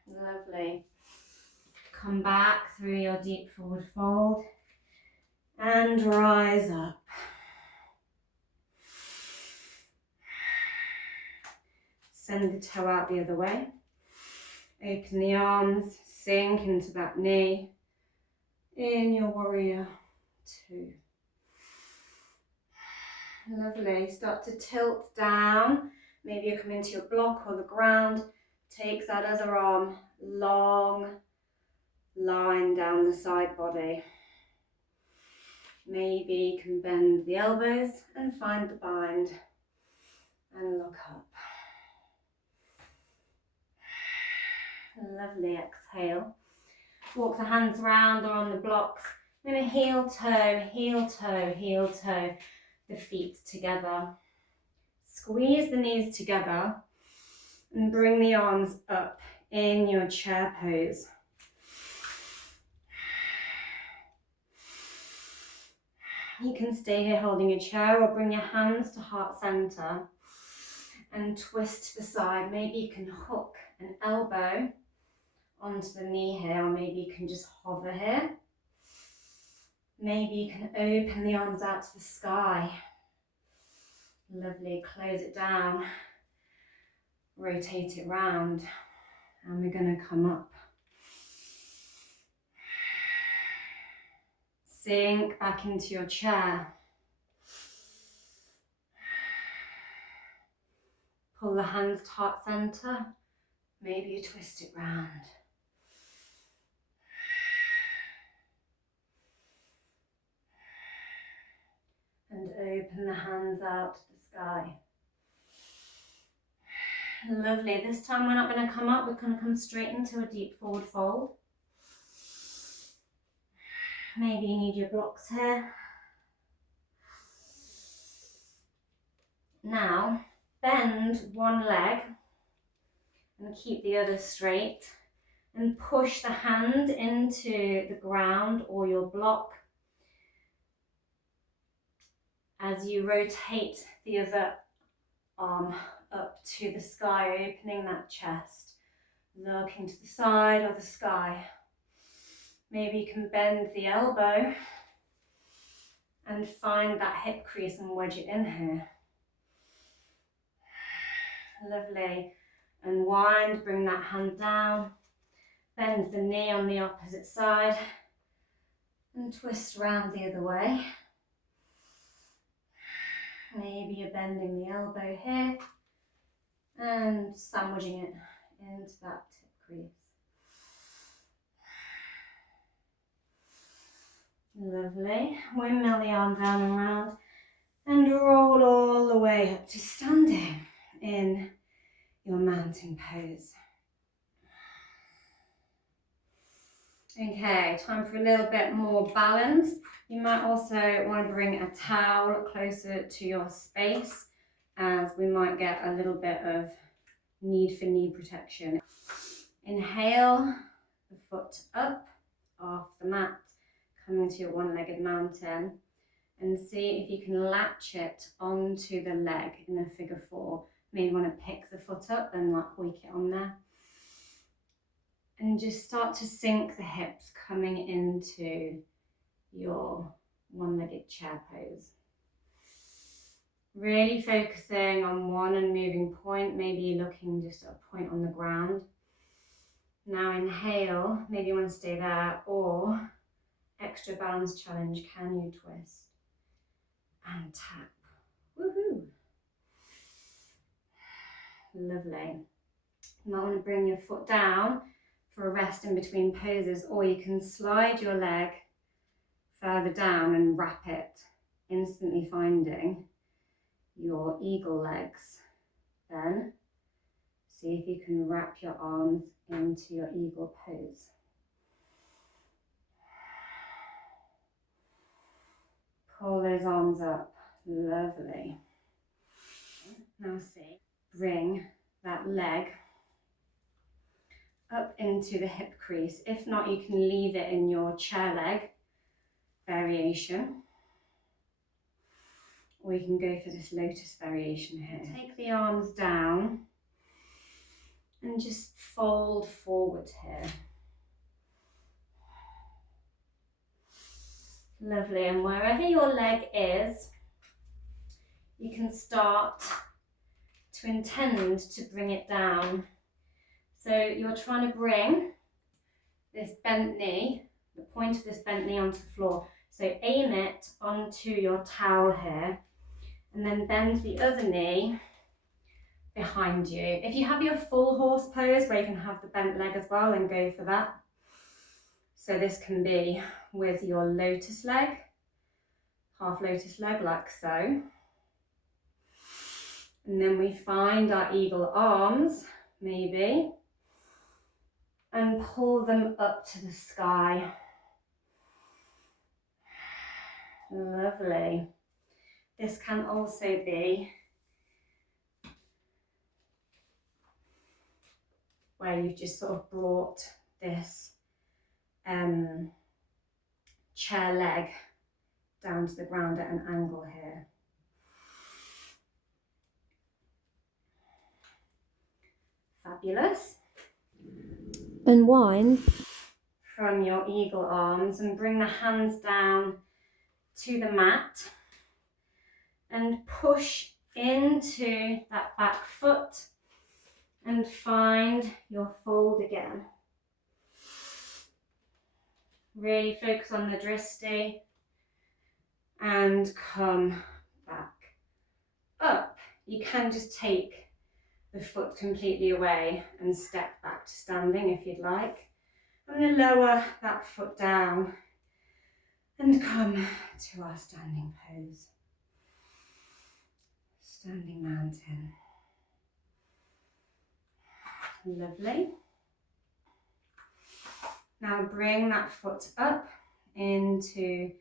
Lovely. Come back through your deep forward fold and rise up. Send the toe out the other way. Open the arms, sink into that knee. In your warrior two. Lovely. Start to tilt down. Maybe you're coming to your block or the ground. Take that other arm, long line down the side body. Maybe you can bend the elbows and find the bind and look up. Lovely. Exhale. Walk the hands around or on the blocks. I'm going to heel toe, heel toe, heel toe. The feet together. Squeeze the knees together and bring the arms up in your chair pose. You can stay here holding your chair or bring your hands to heart center and twist to the side. Maybe you can hook an elbow onto the knee here, or maybe you can just hover here. Maybe you can open the arms out to the sky. Lovely, close it down, rotate it round, and we're going to come up. Sink back into your chair. Pull the hands to heart center. Maybe you twist it round. And open the hands out to the sky. Lovely. This time we're not going to come up, we're going to come straight into a deep forward fold. Maybe you need your blocks here. Now, bend one leg and keep the other straight and push the hand into the ground or your block as you rotate the other arm up to the sky, opening that chest, looking to the side or the sky. Maybe you can bend the elbow and find that hip crease and wedge it in here. Lovely. Unwind, bring that hand down, bend the knee on the opposite side and twist round the other way. Maybe you're bending the elbow here and sandwiching it into that hip crease. Lovely. Windmill the arm down and round and roll all the way up to standing in your mountain pose. Okay, time for a little bit more balance. You might also want to bring a towel closer to your space, as we might get a little bit of need for knee protection. Inhale, the foot up off the mat, coming to your one-legged mountain, and see if you can latch it onto the leg in a figure four. Maybe want to pick the foot up and like hoik it on there. And just start to sink the hips coming into your one-legged chair pose. Really focusing on one unmoving point, maybe looking just at a point on the ground. Now inhale, maybe you want to stay there, or extra balance challenge, can you twist and tap? Woohoo! Lovely. You might want to bring your foot down for a rest in between poses, or you can slide your leg further down and wrap it, instantly finding your eagle legs. Then see if you can wrap your arms into your eagle pose. Pull those arms up. Lovely. Now see, bring that leg up into the hip crease. If not, you can leave it in your chair leg variation, or you can go for this lotus variation here. Take the arms down and just fold forward here. Lovely. And wherever your leg is, you can start to intend to bring it down. So you're trying to bring this bent knee, the point of this bent knee onto the floor. So aim it onto your towel here, and then bend the other knee behind you. If you have your full horse pose where you can have the bent leg as well, then go for that. So this can be with your lotus leg, half lotus leg like so. And then we find our eagle arms, maybe, and pull them up to the sky. Lovely. This can also be where you've just sort of brought this chair leg down to the ground at an angle here. Fabulous. Unwind from your eagle arms and bring the hands down to the mat and push into that back foot and find your fold again. Really focus on the dristi and come back up. You can just take the foot completely away and step back to standing if you'd like. I'm going to lower that foot down and come to our standing pose. Standing mountain. Lovely. Now bring that foot up into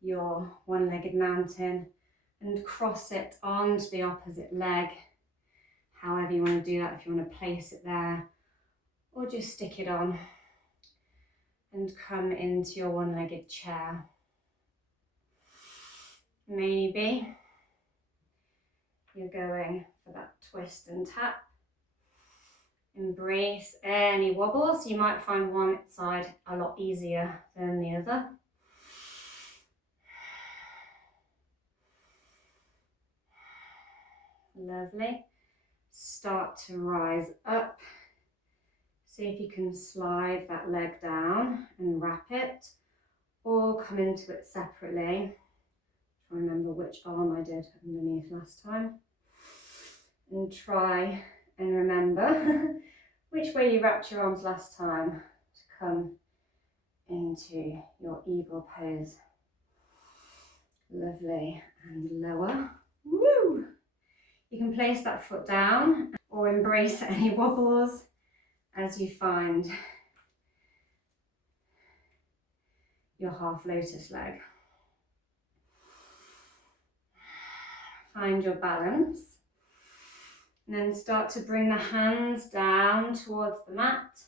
your one-legged mountain and cross it onto the opposite leg. However you want to do that, if you want to place it there or just stick it on, and come into your one-legged chair. Maybe you're going for that twist and tap. Embrace any wobbles. You might find one side a lot easier than the other. Lovely. Start to rise up. See if you can slide that leg down and wrap it, or come into it separately. Try and remember which arm I did underneath last time. And try and remember which way you wrapped your arms last time to come into your eagle pose. Lovely. And lower. Woo! You can place that foot down or embrace any wobbles as you find your half lotus leg. Find your balance. And then start to bring the hands down towards the mat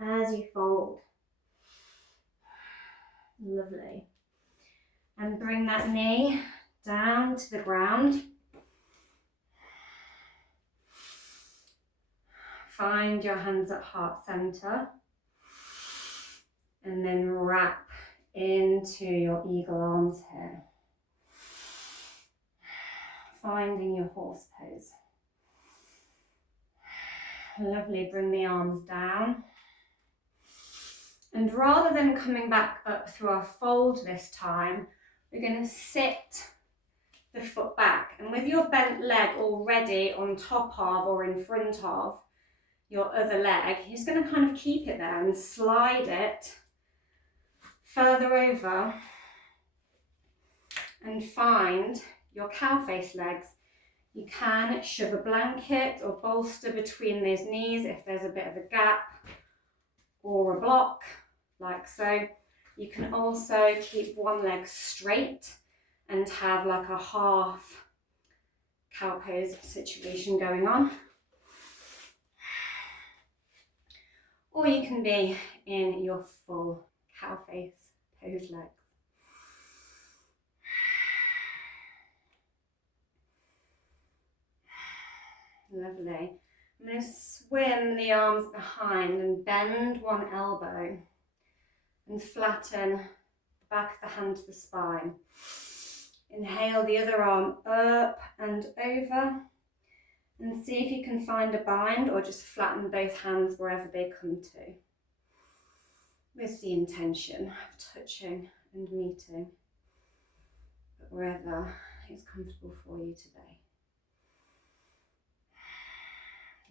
as you fold. Lovely. And bring that knee down to the ground. Find your hands at heart center. And then wrap into your eagle arms here. Finding your horse pose. Lovely, bring the arms down. And rather than coming back up through our fold this time, we're going to sit the foot back. And with your bent leg already on top of or in front of your other leg, you're just going to kind of keep it there and slide it further over and find your cow face legs. You can shove a blanket or bolster between those knees if there's a bit of a gap or a block, like so. You can also keep one leg straight and have like a half cow pose situation going on. Or you can be in your full cow face pose legs. Lovely. I'm going to swim the arms behind and bend one elbow and flatten the back of the hand to the spine. Inhale the other arm up and over, and see if you can find a bind or just flatten both hands wherever they come to, with the intention of touching and meeting, but wherever is comfortable for you today.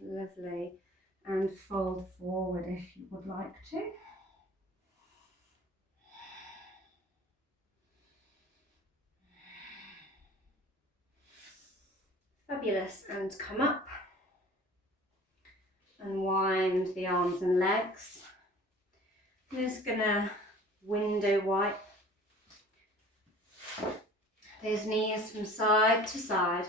Lovely. And fold forward if you would like to. Fabulous. And come up. Unwind the arms and legs. I'm just gonna window wipe those knees from side to side.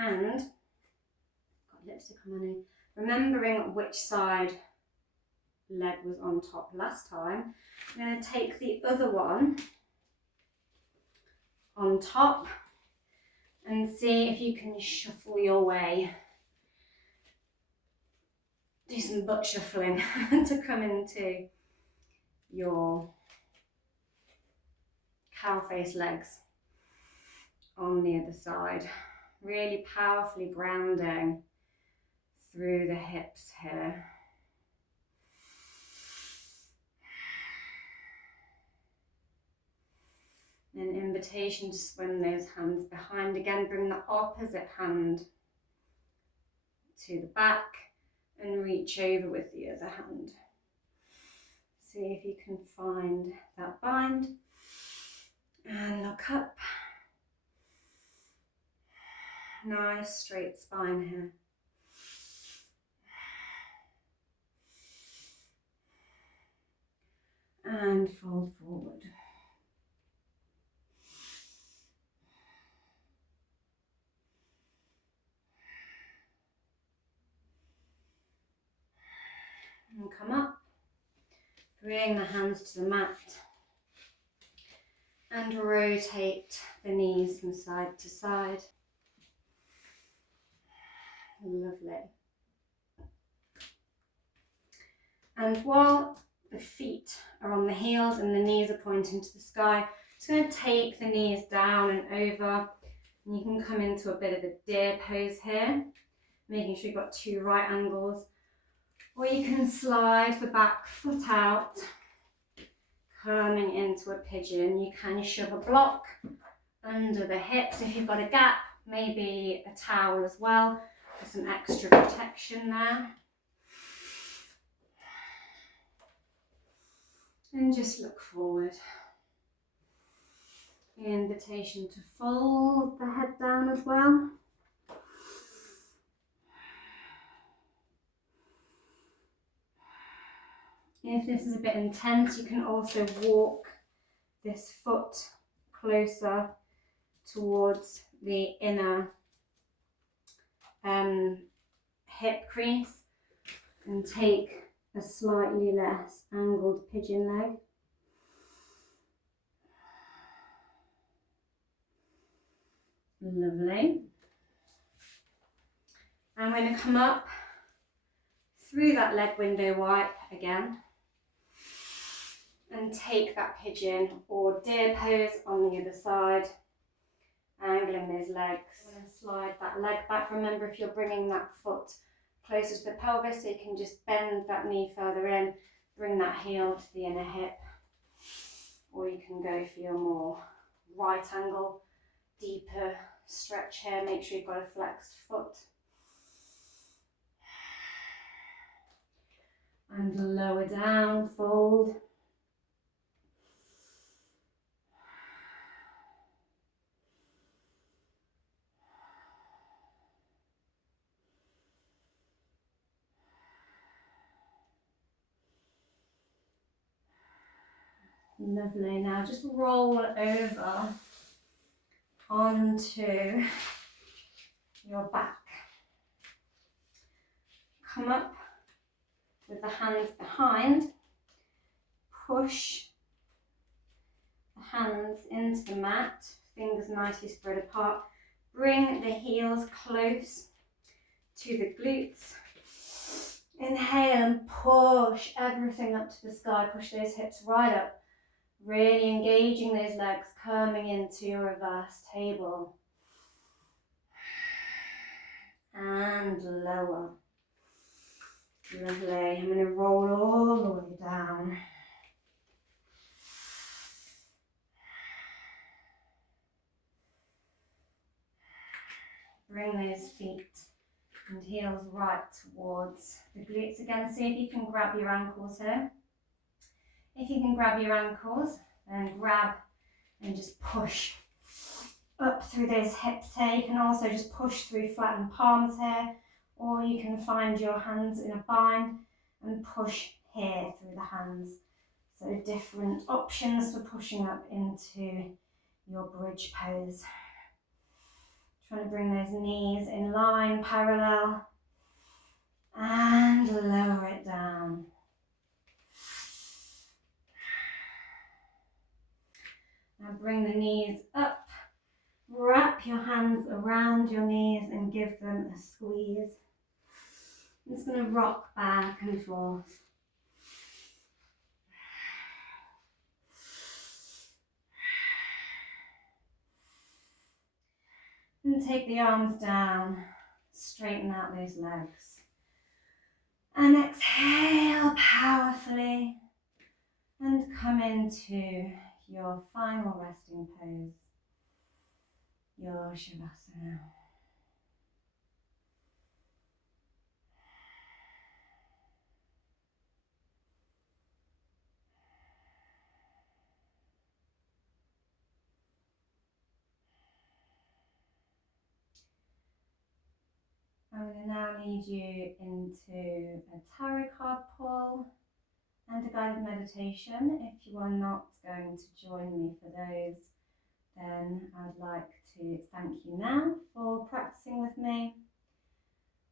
And, got lipstick on my nose, remembering which side leg was on top last time, I'm going to take the other one on top and see if you can shuffle your way. Do some butt shuffling to come into your cow face legs on the other side. Really powerfully grounding through the hips here. An invitation to swim those hands behind. Again, bring the opposite hand to the back and reach over with the other hand. See if you can find that bind. And look up. Nice straight spine here. And fold forward. And come up. Bring the hands to the mat. And rotate the knees from side to side. Lovely. And while the feet are on the heels and the knees are pointing to the sky, I'm just going to take the knees down and over, and you can come into a bit of a deer pose here, making sure you've got two right angles, or you can slide the back foot out, coming into a pigeon. You can shove a block under the hips if you've got a gap, maybe a towel as well, for some extra protection there. And just look forward. The invitation to fold the head down as well. If this is a bit intense, you can also walk this foot closer towards the inner hip crease and take a slightly less angled pigeon leg. Lovely. I'm going to come up through that leg window wipe again and take that pigeon or deer pose on the other side, angling those legs. I'm going to slide that leg back. Remember, if you're bringing that foot closer to the pelvis, so you can just bend that knee further in, bring that heel to the inner hip, or you can go for your more right angle, deeper stretch here. Make sure you've got a flexed foot. And lower down, fold. Lovely. Now just roll over onto your back. Come up with the hands behind. Push the hands into the mat, fingers nicely spread apart. Bring the heels close to the glutes. Inhale and push everything up to the sky. Push those hips right up. Really engaging those legs, coming into your reverse table. And lower. Lovely. I'm going to roll all the way down. Bring those feet and heels right towards the glutes again. See if you can grab your ankles here. If you can grab your ankles, then grab and just push up through those hips here. You can also just push through flattened palms here, or you can find your hands in a bind and push here through the hands. So different options for pushing up into your bridge pose. Trying to bring those knees in line, parallel, and lower it down. Now bring the knees up, wrap your hands around your knees and give them a squeeze. I'm just going to rock back and forth. And take the arms down, straighten out those legs. And exhale powerfully and come into your final resting pose, your Shavasana. I'm going to now lead you into a tarot card pull and a guided meditation. If you are not going to join me for those, then I'd like to thank you now for practicing with me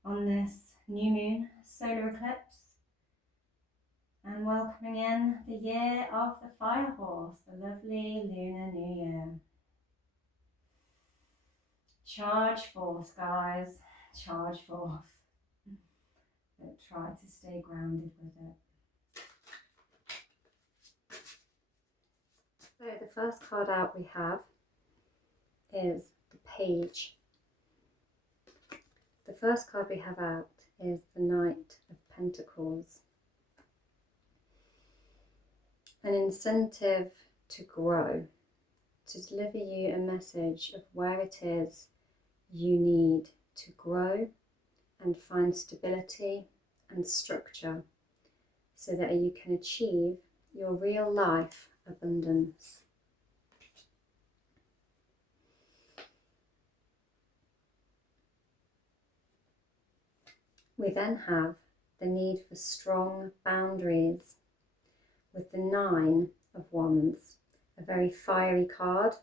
on this new moon solar eclipse and welcoming in the year of the Fire Horse, the lovely Lunar New Year. Charge forth, guys, charge forth, but try to stay grounded with it. So the first card out we have is the Page. The first card we have out is the Knight of Pentacles. An incentive to grow, to deliver you a message of where it is you need to grow and find stability and structure so that you can achieve your real life abundance. We then have the need for strong boundaries with the Nine of Wands, a very fiery card.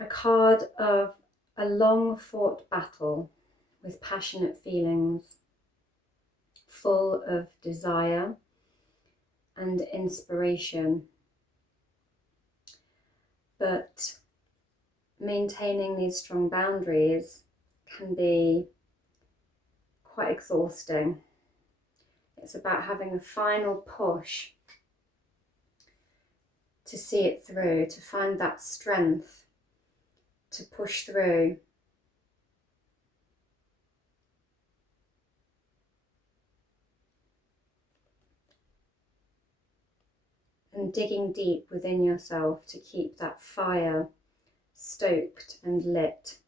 A card of a long fought battle with passionate feelings, full of desire and inspiration, but maintaining these strong boundaries can be quite exhausting. It's about having a final push to see it through, to find that strength to push through. And digging deep within yourself to keep that fire stoked and lit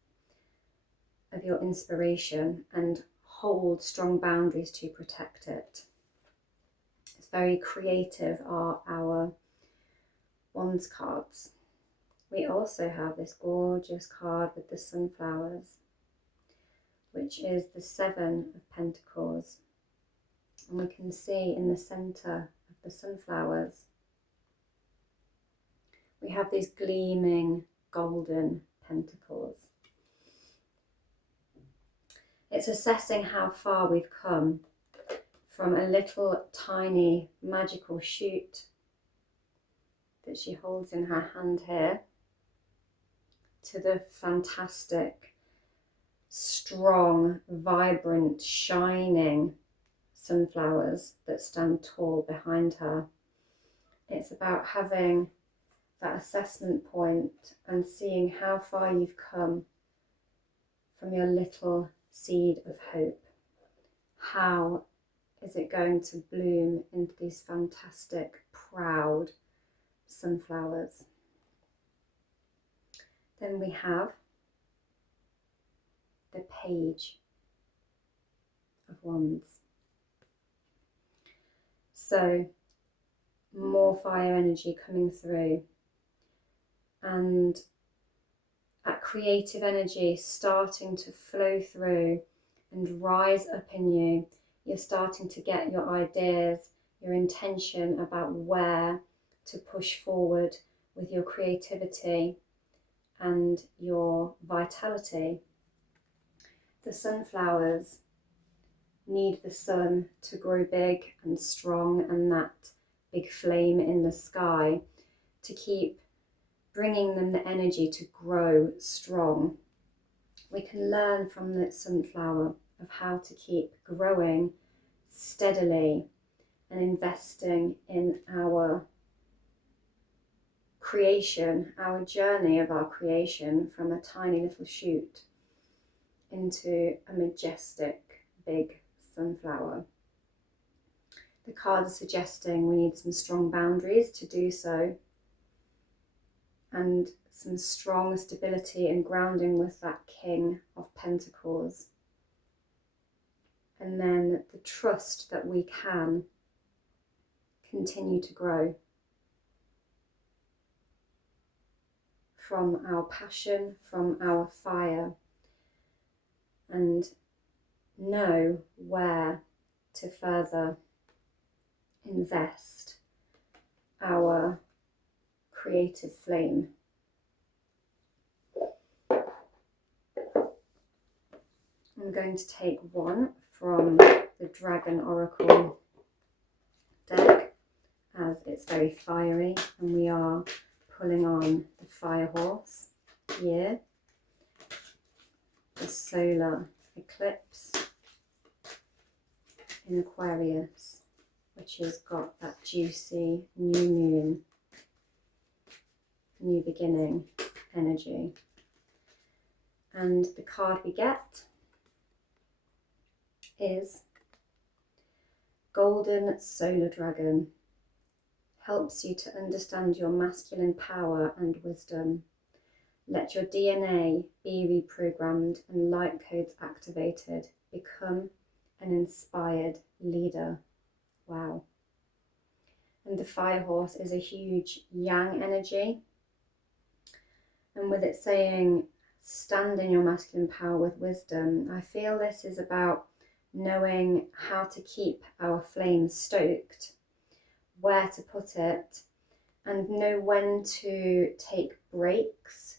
of your inspiration and hold strong boundaries to protect it. It's very creative, are our Wands cards. We also have this gorgeous card with the sunflowers, which is the Seven of Pentacles. And we can see in the centre of the sunflowers, we have these gleaming golden pentacles. It's assessing how far we've come from a little tiny magical shoot that she holds in her hand here, to the fantastic, strong, vibrant, shining sunflowers that stand tall behind her. It's about having that assessment point and seeing how far you've come from your little seed of hope. How is it going to bloom into these fantastic, proud sunflowers? Then we have the Page of Wands. So more fire energy coming through, and that creative energy starting to flow through and rise up in you. You're starting to get your ideas, your intention about where to push forward with your creativity and your vitality. The sunflowers need the sun to grow big and strong, and that big flame in the sky to keep bringing them the energy to grow strong. We can learn from the sunflower of how to keep growing steadily and investing in our creation, our journey of our creation from a tiny little shoot into a majestic big sunflower. The card is suggesting we need some strong boundaries to do so, and some strong stability and grounding with that King of Pentacles. And then the trust that we can continue to grow from our passion, from our fire, and know where to further invest our creative flame. I'm going to take one from the Dragon Oracle deck, as it's very fiery, and we are pulling on the Fire Horse year, the solar eclipse in Aquarius, which has got that juicy new moon, new beginning energy. And the card we get is Golden Solar Dragon. Helps you to understand your masculine power and wisdom. Let your DNA be reprogrammed and light codes activated. Become an inspired leader. Wow. And the Fire Horse is a huge yang energy. And with it saying, stand in your masculine power with wisdom, I feel this is about knowing how to keep our flame stoked, where to put it, and know when to take breaks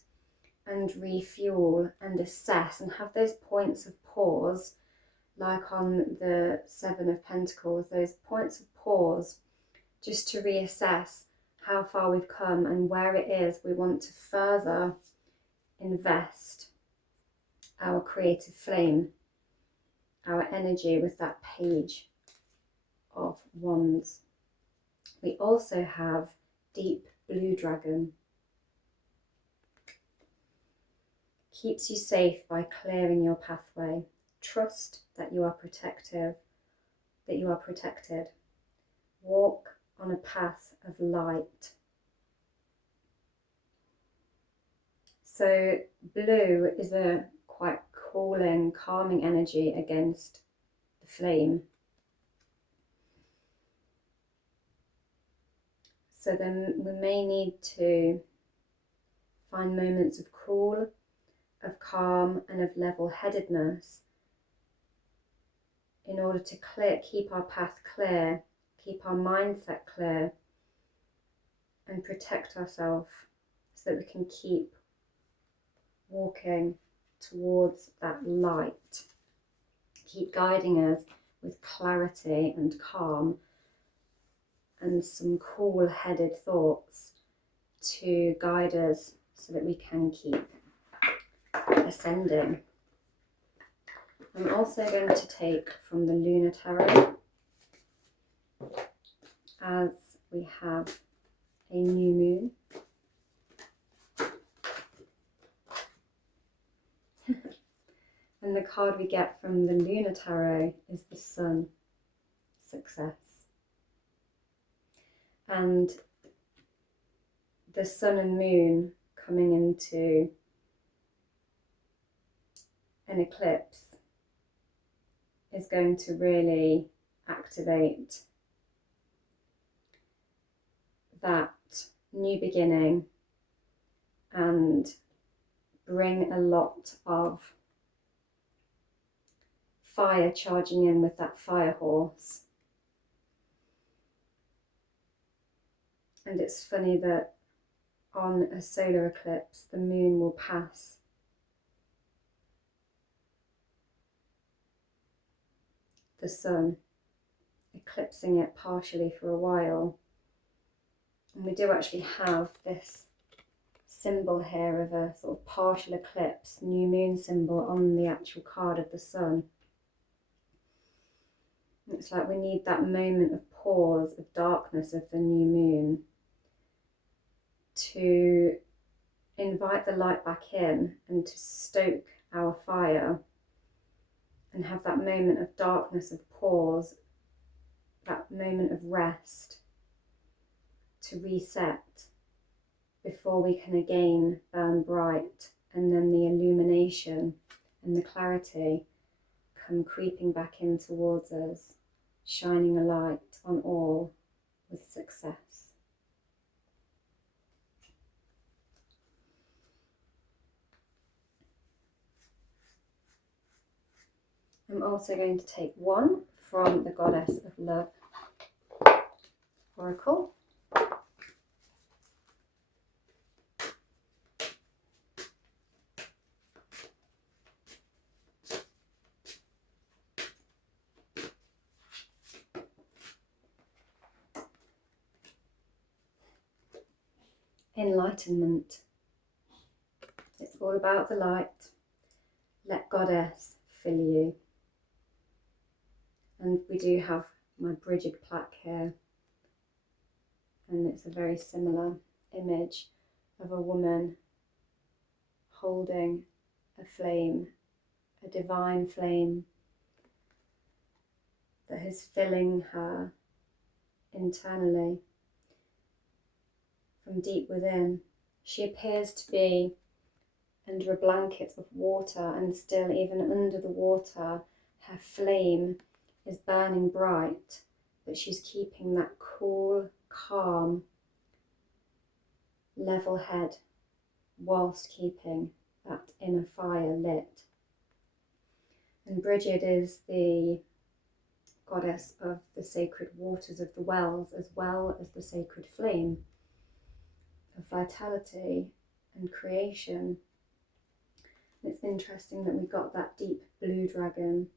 and refuel and assess and have those points of pause, like on the Seven of Pentacles, those points of pause just to reassess how far we've come and where it is we want to further invest our creative flame, our energy with that Page of Wands. We also have Deep Blue Dragon. Keeps you safe by clearing your pathway. Trust that you are protected. Walk on a path of light. So blue is a quite cooling, calming energy against the flame. So then we may need to find moments of cool, of calm, and of level-headedness in order to keep our path clear, keep our mindset clear, and protect ourselves so that we can keep walking towards that light. Keep guiding us with clarity and calm and some cool-headed thoughts to guide us so that we can keep ascending. I'm also going to take from the Lunar Tarot, as we have a new moon. And the card we get from the Lunar Tarot is the Sun, success. And the Sun and Moon coming into an eclipse is going to really activate that new beginning and bring a lot of fire charging in with that fire horse. And it's funny that on a solar eclipse, the moon will pass the sun, eclipsing it partially for a while. And we do actually have this symbol here of a sort of partial eclipse, new moon symbol on the actual card of the sun. It's like we need that moment of pause, of darkness of the new moon to invite the light back in and to stoke our fire and have that moment of darkness, of pause, that moment of rest to reset before we can again burn bright, and then the illumination and the clarity come creeping back in towards us, shining a light on all with success. I'm also going to take one from the Goddess of Love Oracle. Enlightenment. It's all about the light. Let Goddess fill you. And we do have my Bridget plaque here, and it's a very similar image of a woman holding a flame, a divine flame that is filling her internally from deep within. She appears to be under a blanket of water, and still even under the water her flame is burning bright, but she's keeping that cool, calm, level head whilst keeping that inner fire lit. And Bridget is the goddess of the sacred waters of the wells, as well as the sacred flame of vitality and creation. It's interesting that we got that deep blue dragon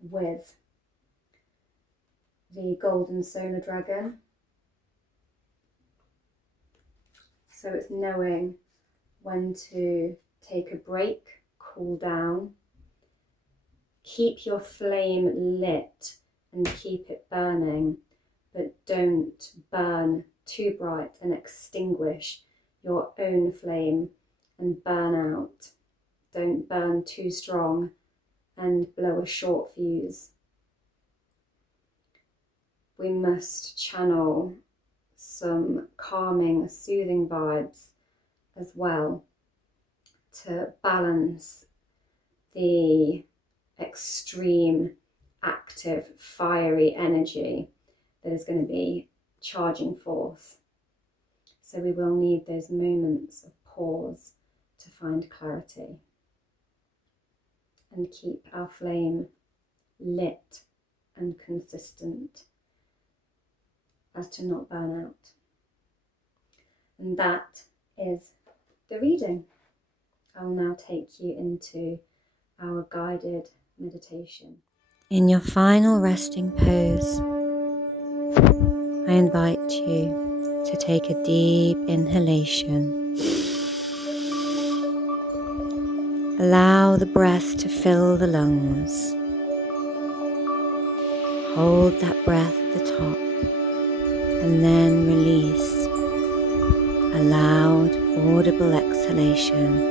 with the golden solar dragon. So it's knowing when to take a break, cool down, keep your flame lit and keep it burning, but don't burn too bright and extinguish your own flame and burn out. Don't burn too strong and blow a short fuse. We must channel some calming, soothing vibes as well to balance the extreme, active, fiery energy that is going to be charging forth. So we will need those moments of pause to find clarity and keep our flame lit and consistent as to not burn out. And that is the reading. I'll now take you into our guided meditation. In your final resting pose, I invite you to take a deep inhalation Allow the breath to fill the lungs. Hold that breath at the top and then release a loud, audible exhalation.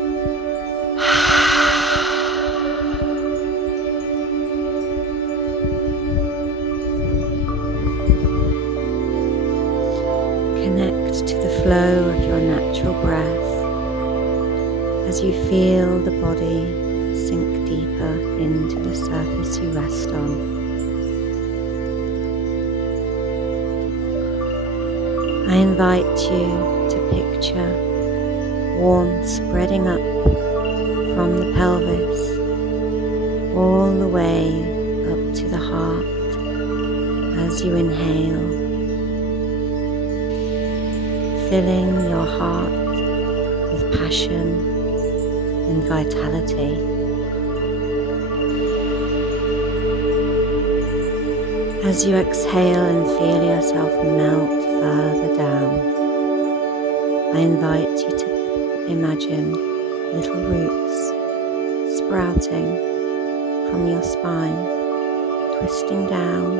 Connect to the flow of your natural breath as you feel the body sink deeper into the surface you rest on. I invite you to picture warmth spreading up from the pelvis all the way up to the heart as you inhale, filling your heart with passion and vitality. As you exhale and feel yourself melt further down, I invite you to imagine little roots sprouting from your spine, twisting down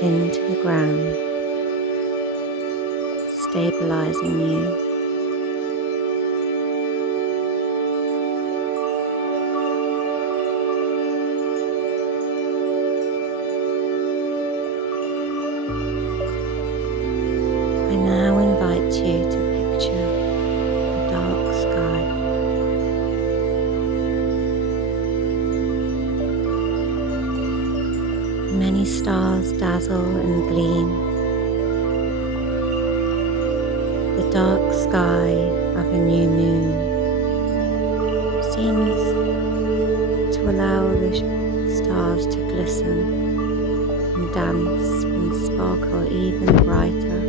into the ground, stabilizing you. I now invite you to picture a dark sky. Many stars dazzle and gleam. The dark sky of a new moon seems to allow the stars to glisten and dance and sparkle even brighter.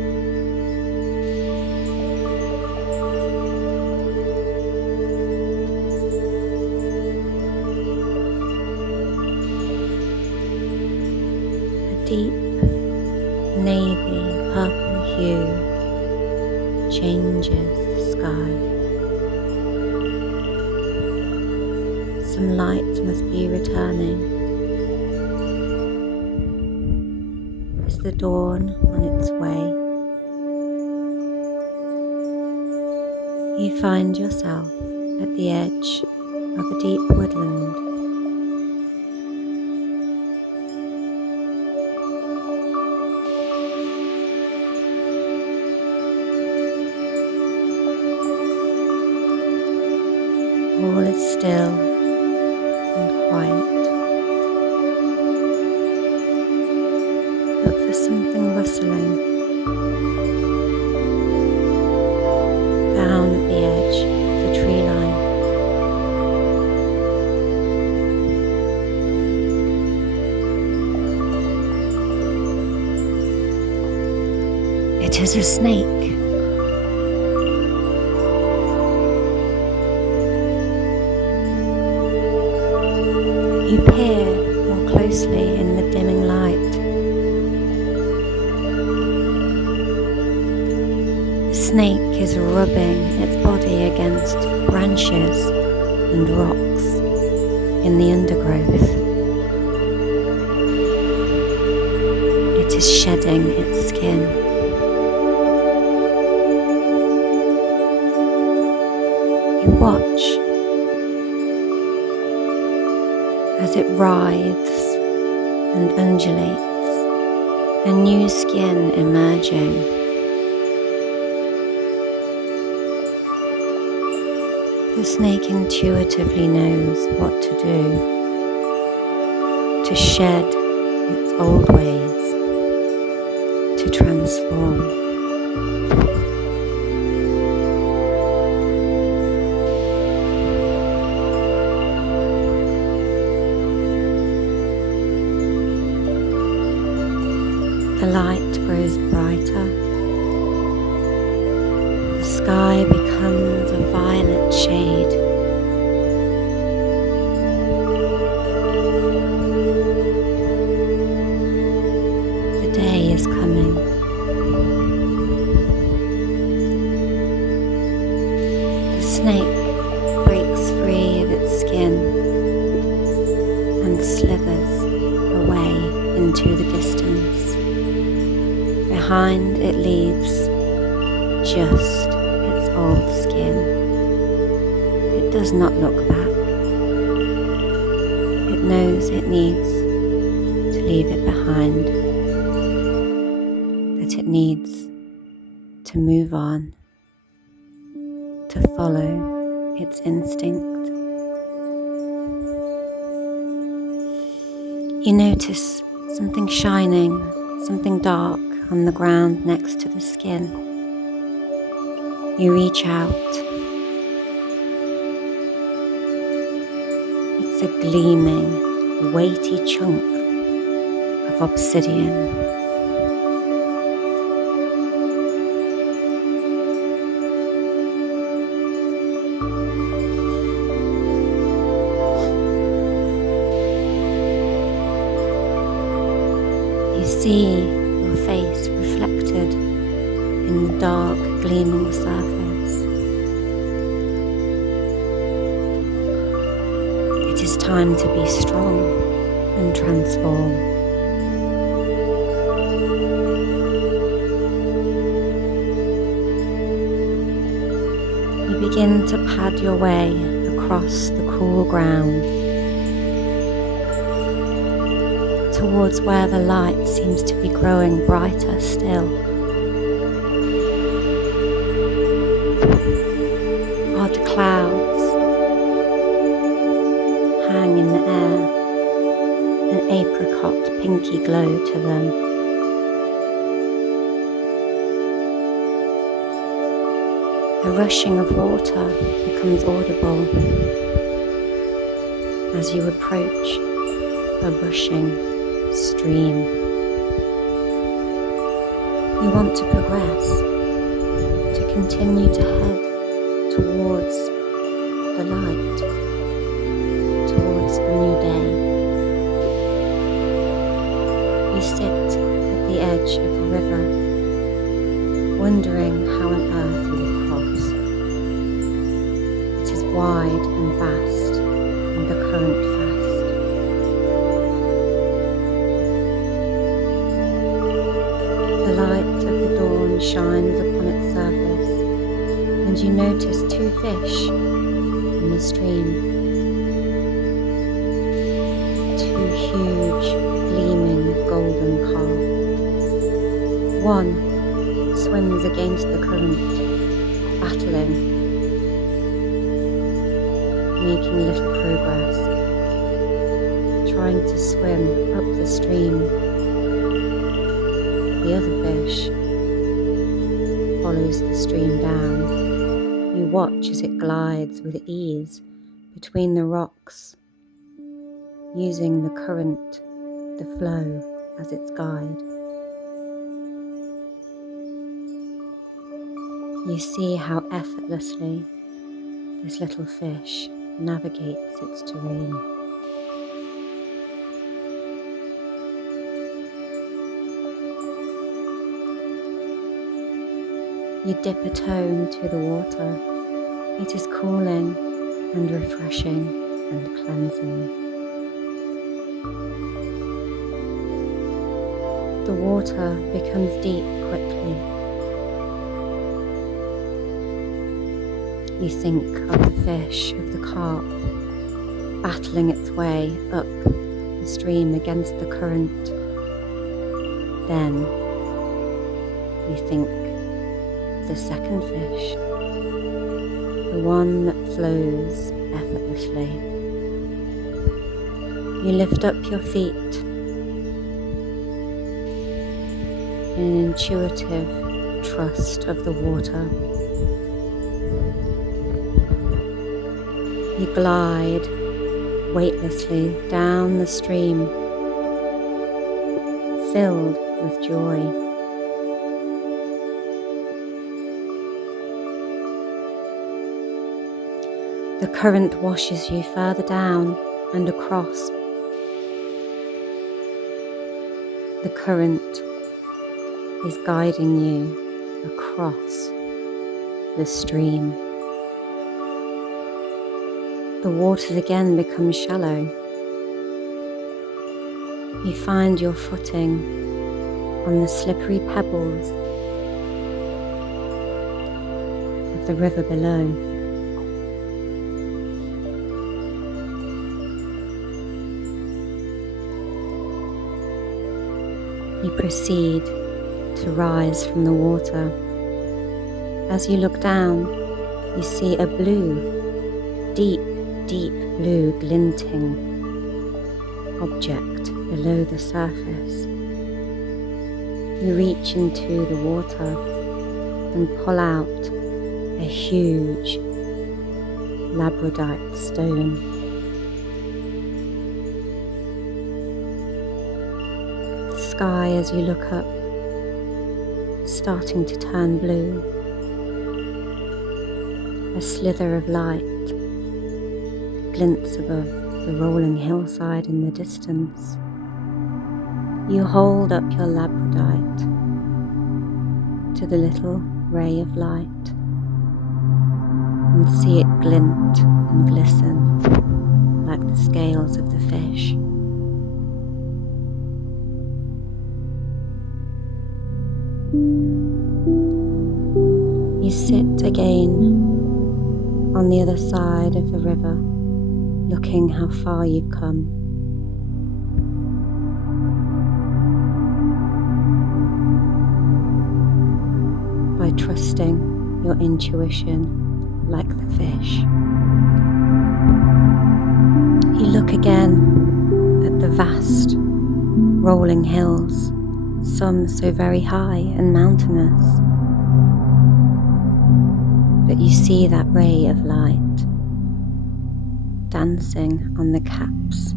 A deep navy purple hue changes the sky. Some light must be returning. Is the dawn on its way? You find yourself at the edge of a deep woodland. All is still and quiet, but for something rustling down at the edge of the tree line. It is a snake. You peer more closely in the dimming light. The snake is rubbing its body against branches and rocks in the undergrowth. It is shedding its skin. You watch as it writhes and undulates, a new skin emerging. The snake intuitively knows what to do to shed its old ways, to transform. The light grows brighter. The sky becomes a violet shade. The day is coming. The snake breaks free of its behind it leaves just its old skin. It does not look back. It knows it needs to leave it behind, that it needs to move on, to follow its instinct. You notice something shining, something dark on the ground next to the skin. You reach out. It's a gleaming, weighty chunk of obsidian. You see your face reflected in the dark, gleaming surface. It is time to be strong and transform. You begin to pad your way across the cool ground towards where the light seems to be growing brighter still. Odd clouds hang in the air, an apricot pinky glow to them. The rushing of water becomes audible as you approach a rushing stream. You want to progress, to continue to head towards the light, towards the new day. You sit at the edge of the river, wondering how on earth you will cross. It is wide and vast, and the current fast. The light of the dawn shines upon its surface, and you notice two fish in the stream. Two huge, gleaming golden carp. One swims against the current, battling, making little progress, trying to swim up the stream. The other fish follows the stream down. You watch as it glides with ease between the rocks, using the current, the flow, as its guide. You see how effortlessly this little fish navigates its terrain. You dip a toe into the water. It is cooling and refreshing and cleansing. The water becomes deep quickly. You think of the fish, of the carp, battling its way up the stream against the current. Then you think the second fish, the one that flows effortlessly. You lift up your feet in an intuitive trust of the water. You glide weightlessly down the stream, filled with joy. The current washes you further down and across. The current is guiding you across the stream. The waters again become shallow. You find your footing on the slippery pebbles of the river below. You proceed to rise from the water. As you look down, you see a blue, deep blue glinting object below the surface. You reach into the water and pull out a huge labradorite stone. The sky, as you look up, is starting to turn blue. A slither of light glints above the rolling hillside in the distance. You hold up your labradorite to the little ray of light and see it glint and glisten like the scales of the fish. You sit again on the other side of the river, looking how far you've come. By trusting your intuition like the fish. You look again at the vast rolling hills, some so very high and mountainous. But you see that ray of light dancing on the caps.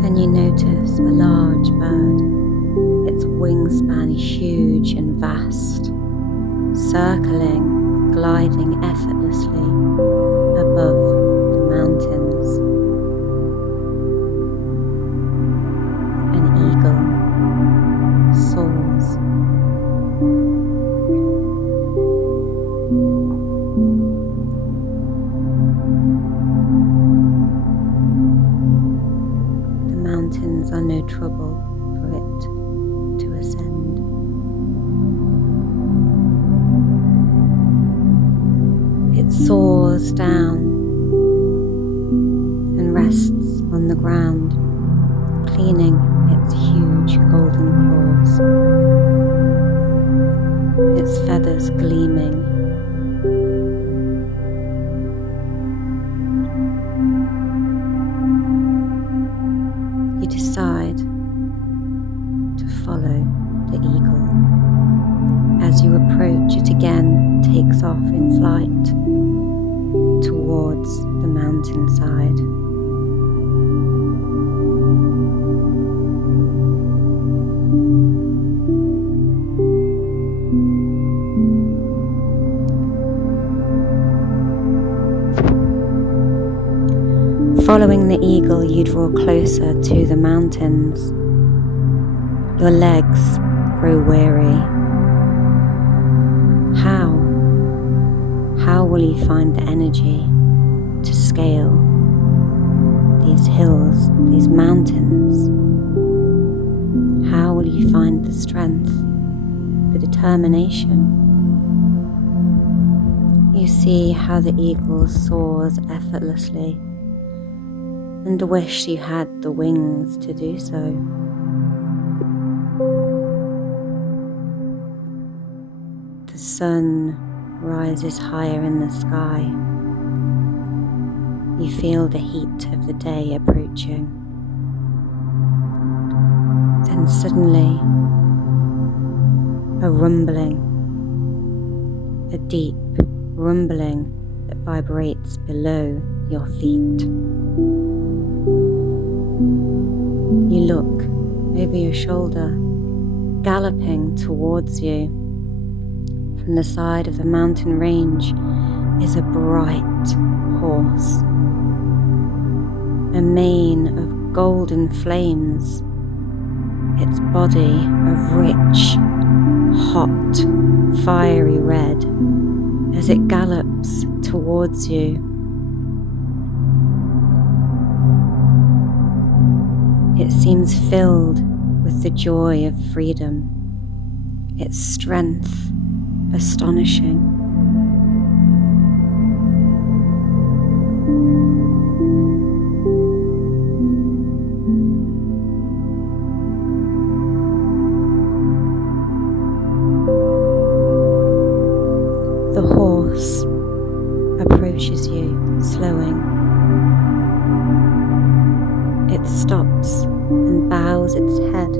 Then you notice a large bird, its wingspan huge and vast, circling, gliding effortlessly above the mountains. An eagle soars. Are no trouble for it to ascend. It soars down and rests on the ground, cleaning its huge golden claws, its feathers gleaming. You decide to follow the eagle. As you approach, it again takes off in flight towards the mountainside. Following the eagle, you draw closer to the mountains. Your legs grow weary. How will you find the energy to scale these hills, these mountains? How will you find the strength, the determination? You see how the eagle soars effortlessly and wish you had the wings to do so. The sun rises higher in the sky. You feel the heat of the day approaching. Then suddenly, a rumbling, a deep rumbling that vibrates below your feet. You look over your shoulder, galloping towards you. From the side of the mountain range is a bright horse, a mane of golden flames, its body of rich, hot, fiery red as it gallops towards you. It seems filled with the joy of freedom, its strength astonishing. The horse approaches you, slowing. It stops and bows its head.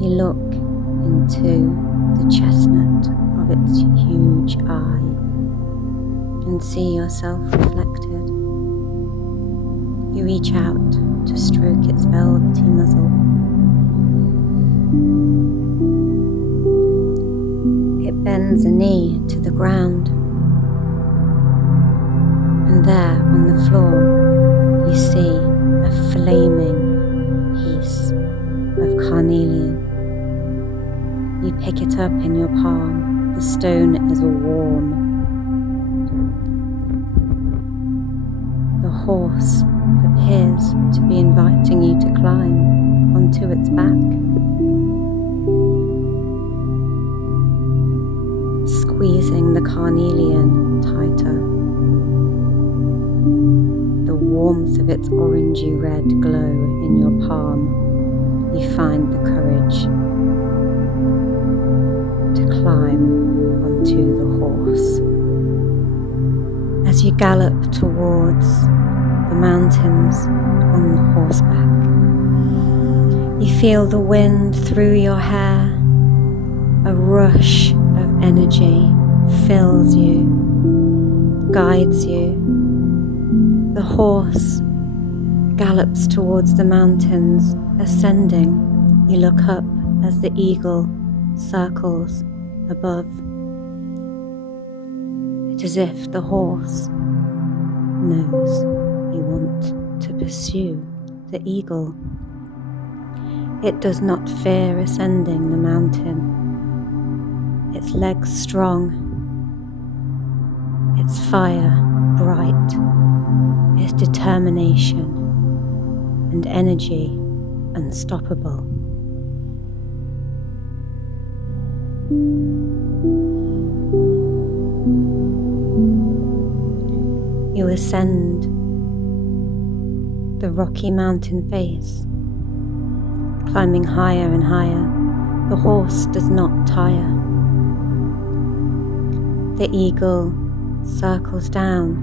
You look into the chestnut of its huge eye and see yourself reflected. You reach out to stroke its velvety muzzle. It bends a knee to the ground, and there on the floor you see a flaming piece of carnelian. You pick it up in your palm. The stone is warm. The horse appears to be inviting you to climb onto its back. Squeezing the carnelian tighter. The warmth of its orangey red glow in your palm, you find the courage to climb onto the horse. As you gallop towards the mountains on horseback, you feel the wind through your hair. A rush of energy fills you, guides you. The horse gallops towards the mountains, ascending. You look up as the eagle circles above. It is as if the horse knows you want to pursue the eagle. It does not fear ascending the mountain. Its legs strong, its fire bright, its determination and energy unstoppable. You ascend the rocky mountain face, climbing higher and higher. The horse does not tire. The eagle circles down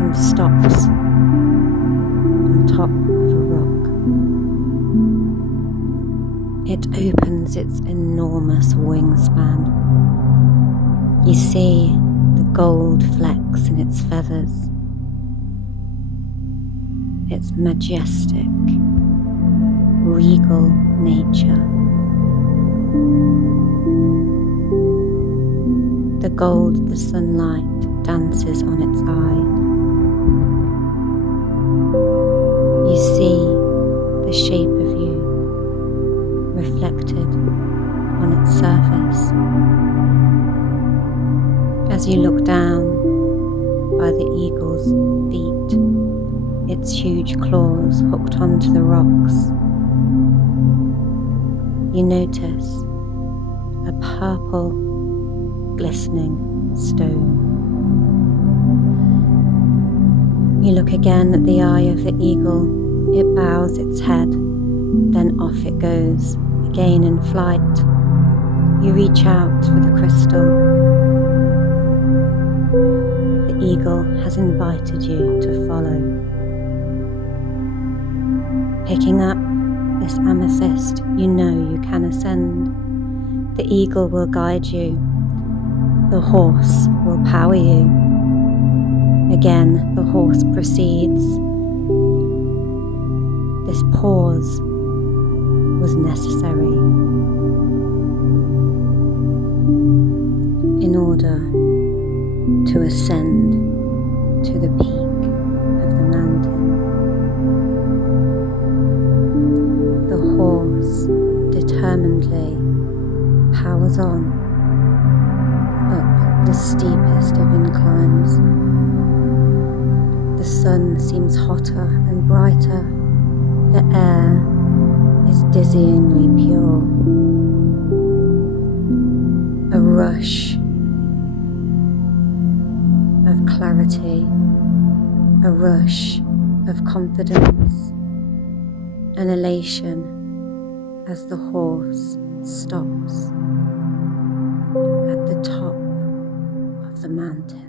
and stops on top of a rock. It opens its enormous wingspan. You see the gold flecks in its feathers, its majestic, regal nature. The gold of the sunlight dances on its eye. You see the shape of you reflected on its surface. As you look down by the eagle's feet, its huge claws hooked onto the rocks, you notice a purple, glistening stone. You look again at the eye of the eagle. It bows its head, then off it goes, again in flight. You reach out for the crystal. The eagle has invited you to follow. Picking up this amethyst, you know you can ascend. The eagle will guide you. The horse will power you. Again, the horse proceeds. This pause was necessary in order to ascend to the peak of the mountain. The horse determinedly powers on up the steepest of inclines. The sun seems hotter and brighter. The air is dizzyingly pure. A rush of clarity, a rush of confidence, an elation as the horse stops at the top of the mountain.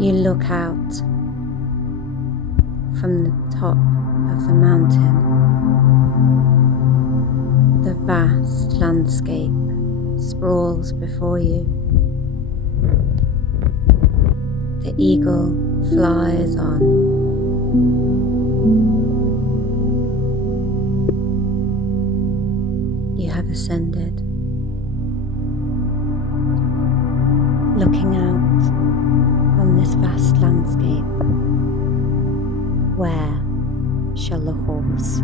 You look out from the top of the mountain. The vast landscape sprawls before you. The eagle flies on. You have ascended. Looking out on this vast landscape, where shall the horse